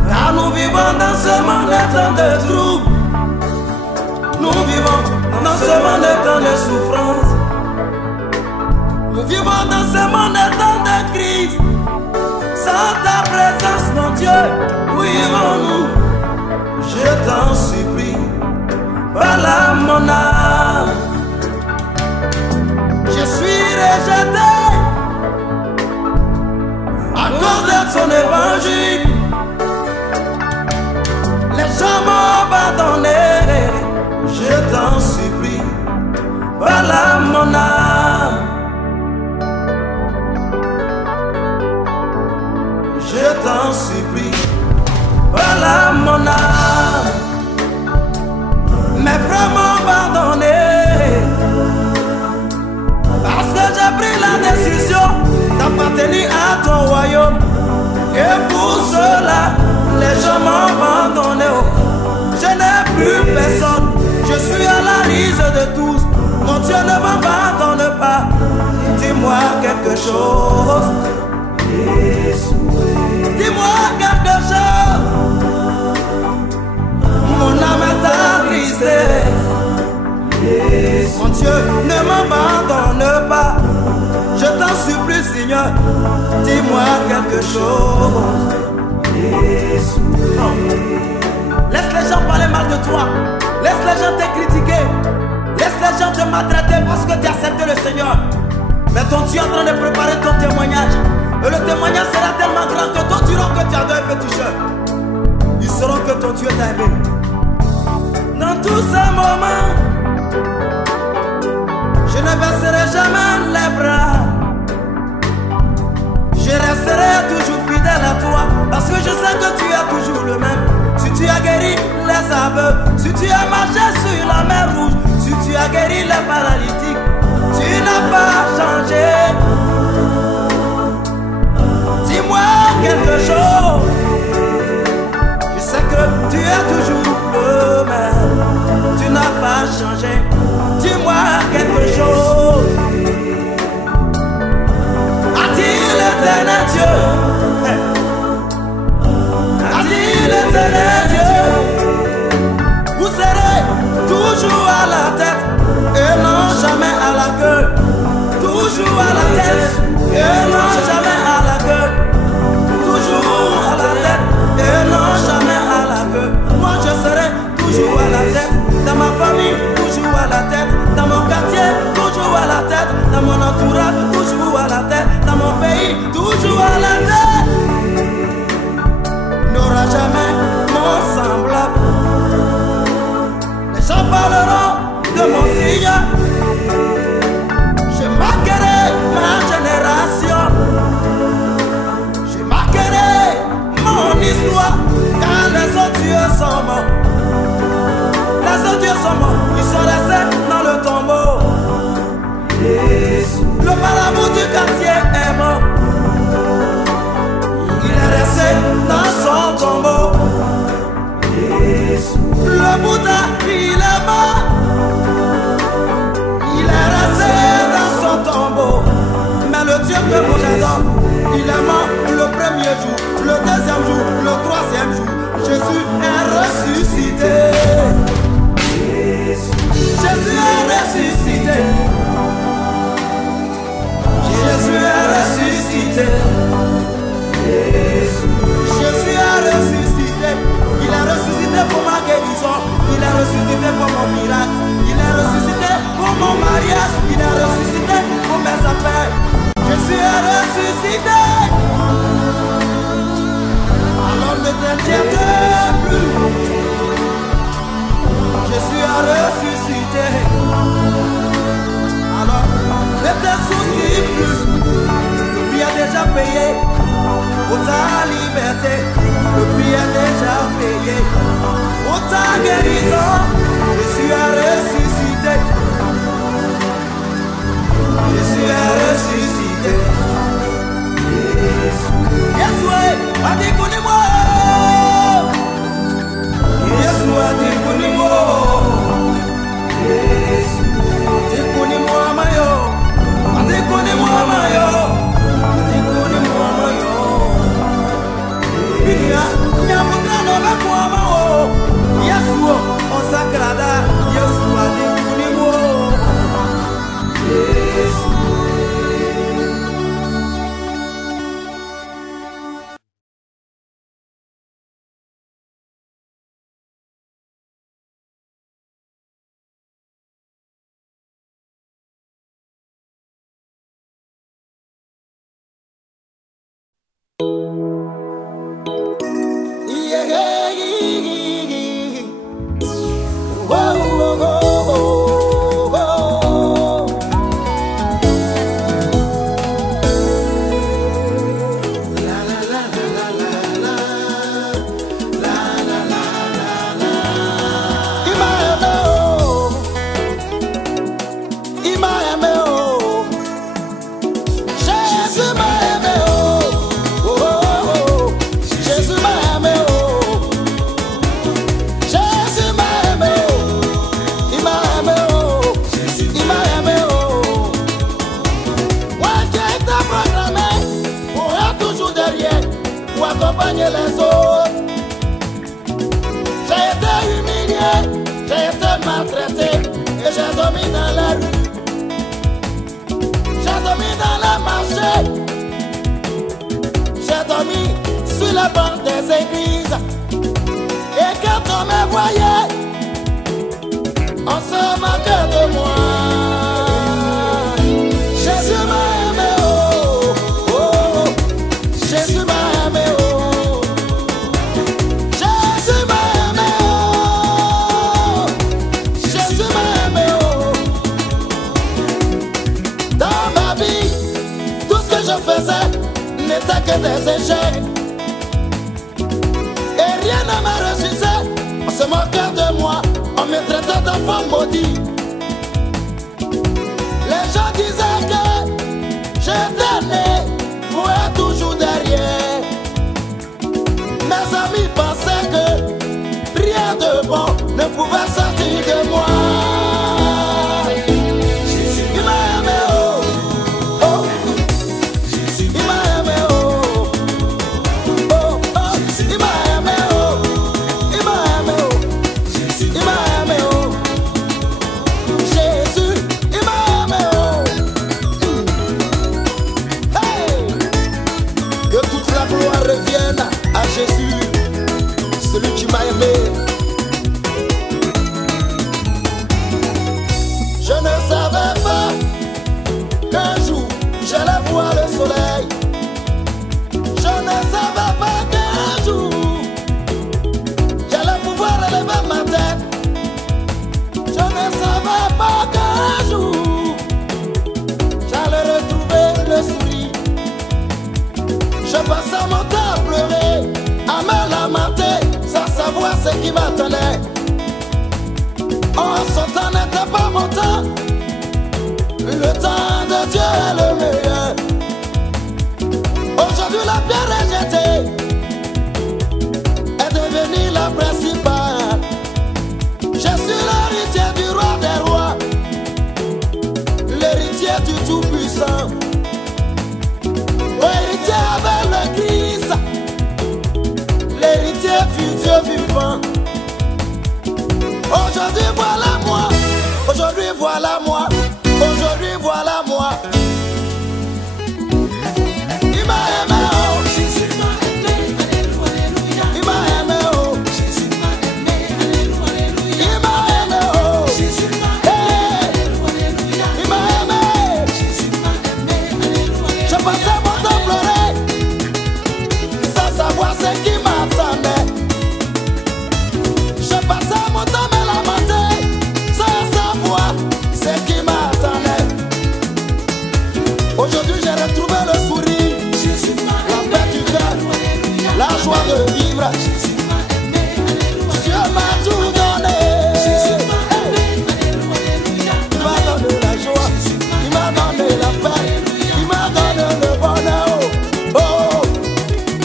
Car nous vivons dans ce monde de troubles Nous vivons dans ce monde de souffrance Nous vivons dans ce monde de crise Sans ta présence, mon Dieu, où irons-nous? Je t'en supplie, voilà mon âme Je suis rejeté à cause de ton évangile Les gens m'ont abandonné Je t'en supplie, voilà mon âme Je t'en supplie, voilà mon âme Mes frères m'ont abandonné Parce que j'ai pris la décision d'appartenir à ton royaume Et pour cela, les gens m'ont abandonné Je n'ai plus personne, je suis à la lise de tous Mon Dieu ne m'abandonne pas Dis-moi quelque chose Dis-moi quelque chose Mon âme est attristée Mon Dieu ne m'abandonne pas Je t'en supplie Seigneur Dis-moi quelque chose Laisse les gens parler mal de toi Laisse les gens te critiquer Laisse les gens te maltraiter parce que tu as accepté le Seigneur Mais ton Dieu est en train de préparer ton témoignage Et le témoignage sera tellement grand que d'autres diront que tu as deux féticheurs Ils sauront que ton Dieu t'a aimé Dans tous ces moments Je ne baisserai jamais les bras Je resterai toujours fidèle à toi Parce que je sais que tu es toujours le même Si tu as guéri les aveugles Si tu as marché sur la mer rouge Si tu as guéri les toi, car les autres dieux sont morts. Les autres dieux sont morts, ils sont restés dans le tombeau. Le marabout du quartier est mort. Il est resté dans son tombeau. Le Bouddha, il est mort. Il est resté dans son tombeau. Mais le Dieu que moi j'adore, il est mort le premier jour, le deuxième jour, le troisième jour. Jésus est ressuscité. Jésus est ressuscité. Jésus est ressuscité. Jésus est ressuscité. Il est ressuscité pour ma guérison. Il est ressuscité pour mon miracle. Il est ressuscité pour mon mariage. Il est ressuscité pour mes affaires. Jésus est ressuscité. Alors ne t'inquiète plus. Jésus est ressuscité. Alors ne te soucie plus. Le prix est déjà payé pour ta liberté. Le prix est déjà payé pour ta guérison. Jésus est ressuscité. Jésus est ressuscité. Jésus a dit qu'on est mort. Jésus a dit qu'on est mort. Dit qu'on est mort, mayo. Dit qu'on est mort, mayo. Dit qu'on est mort, mayo. Binia, nyamuka no bakwa mao. Yesu o sagrada. Yesu a dit qu'on est mort. Les autres. J'ai été humilié, j'ai été maltraité et j'ai dormi dans la rue. J'ai dormi dans le marché. J'ai dormi sur la banc des églises. Et quand on me voyait, on se moquait de moi. Jésus m'a aimé, oh, oh, Jésus m'a aimé, oh. N'était que des échecs et rien ne me réussissait. On se moquait de moi, on me traitait d'enfant maudit. Les gens disaient que j'étais né pour être toujours derrière. Mes amis pensaient que rien de bon ne pouvait sortir de moi. Celui qui m'a aimé. Je ne savais pas qu'un jour j'allais voir le soleil. Je ne savais pas qu'un jour j'allais pouvoir relever ma tête. Je ne savais pas qu'un jour j'allais retrouver le sourire. Je passais mon temps à pleurer, à me lamenter. m'attendait. Oh, son temps n'était pas mon temps. Le temps de Dieu est le meilleur. Aujourd'hui la pierre rejetée est devenue la principale. Je suis l'héritier du roi des rois, l'héritier du Tout-Puissant. L'héritier avec le Christ, l'héritier du Dieu vivant. Aujourd'hui voilà moi, aujourd'hui voilà moi, aujourd'hui voilà moi. Il m'a aimé, oh Jésus m'a aimé, alléluia, alléluia. Il m'a aimé, oh Jésus m'a aimé, alléluia, alléluia. Il m'a aimé, oh Jésus m'a aimé, alléluia, alléluia. Il m'a aimé, Jésus m'a aimé, alléluia, alléluia. Je passais mon temps pleurer, sans savoir ce qui m'attendait. Je passais mon temps me lamenter, sans savoir ce qui m'attendait. Aujourd'hui j'ai retrouvé le sourire, la paix du cœur, la joie de vivre. Dieu m'a tout donné. Il m'a donné la joie, il m'a donné la paix, il m'a donné le bonheur. Oh, oh,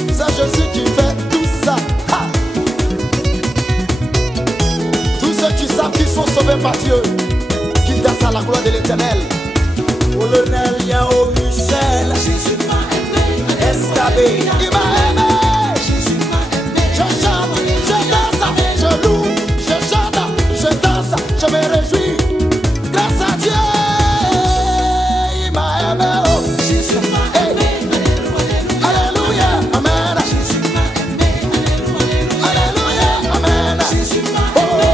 c'est Jésus qui fait tout ça. Ah. Tous ceux qui savent qu'ils sont sauvés par Dieu, qui dansent à la gloire de l'Éternel. Colonel Yao Michel, Jésus m'a aimé, Escabé, il m'a aimé, Jésus m'a aimé. Je chante, je danse, je loue, je chante, je danse, je me réjouis. Grâce à Dieu, il m'a aimé, oh Jésus m'a aimé, alléluia, alléluia, amen. Jésus m'a aimé, alléluia, alléluia, amen. Jésus m'a aimé,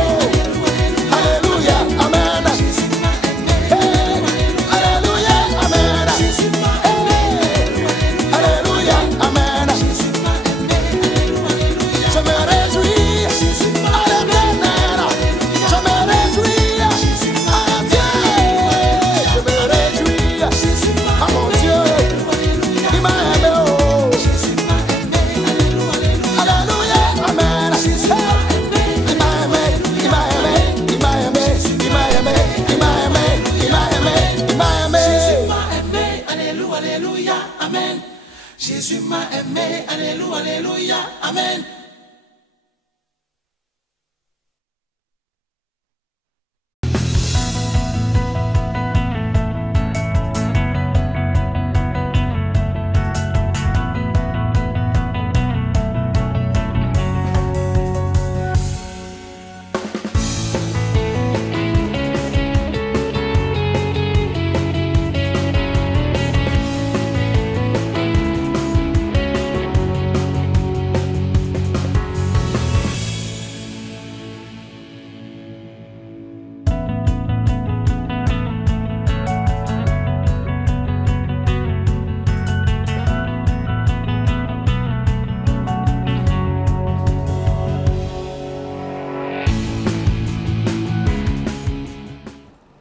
alléluia, amen. Jésus m'a aimé, alléluia, amen. Jésus m'a aimé, alléluia, amen. Jésus m'a aimé, alléluia. Je me réjouis à l'Éternel, je me réjouis à Dieu, je me réjouis à mon Dieu. Il m'a aimé, oh alléluia, amen. Il m'a aimé, il m'a aimé, il m'a aimé, il m'a aimé, il m'a aimé, il m'a aimé, il m'a aimé. Jésus m'a aimé, alléluia, alléluia, amen. Jésus m'a aimé, alléluia, alléluia, amen.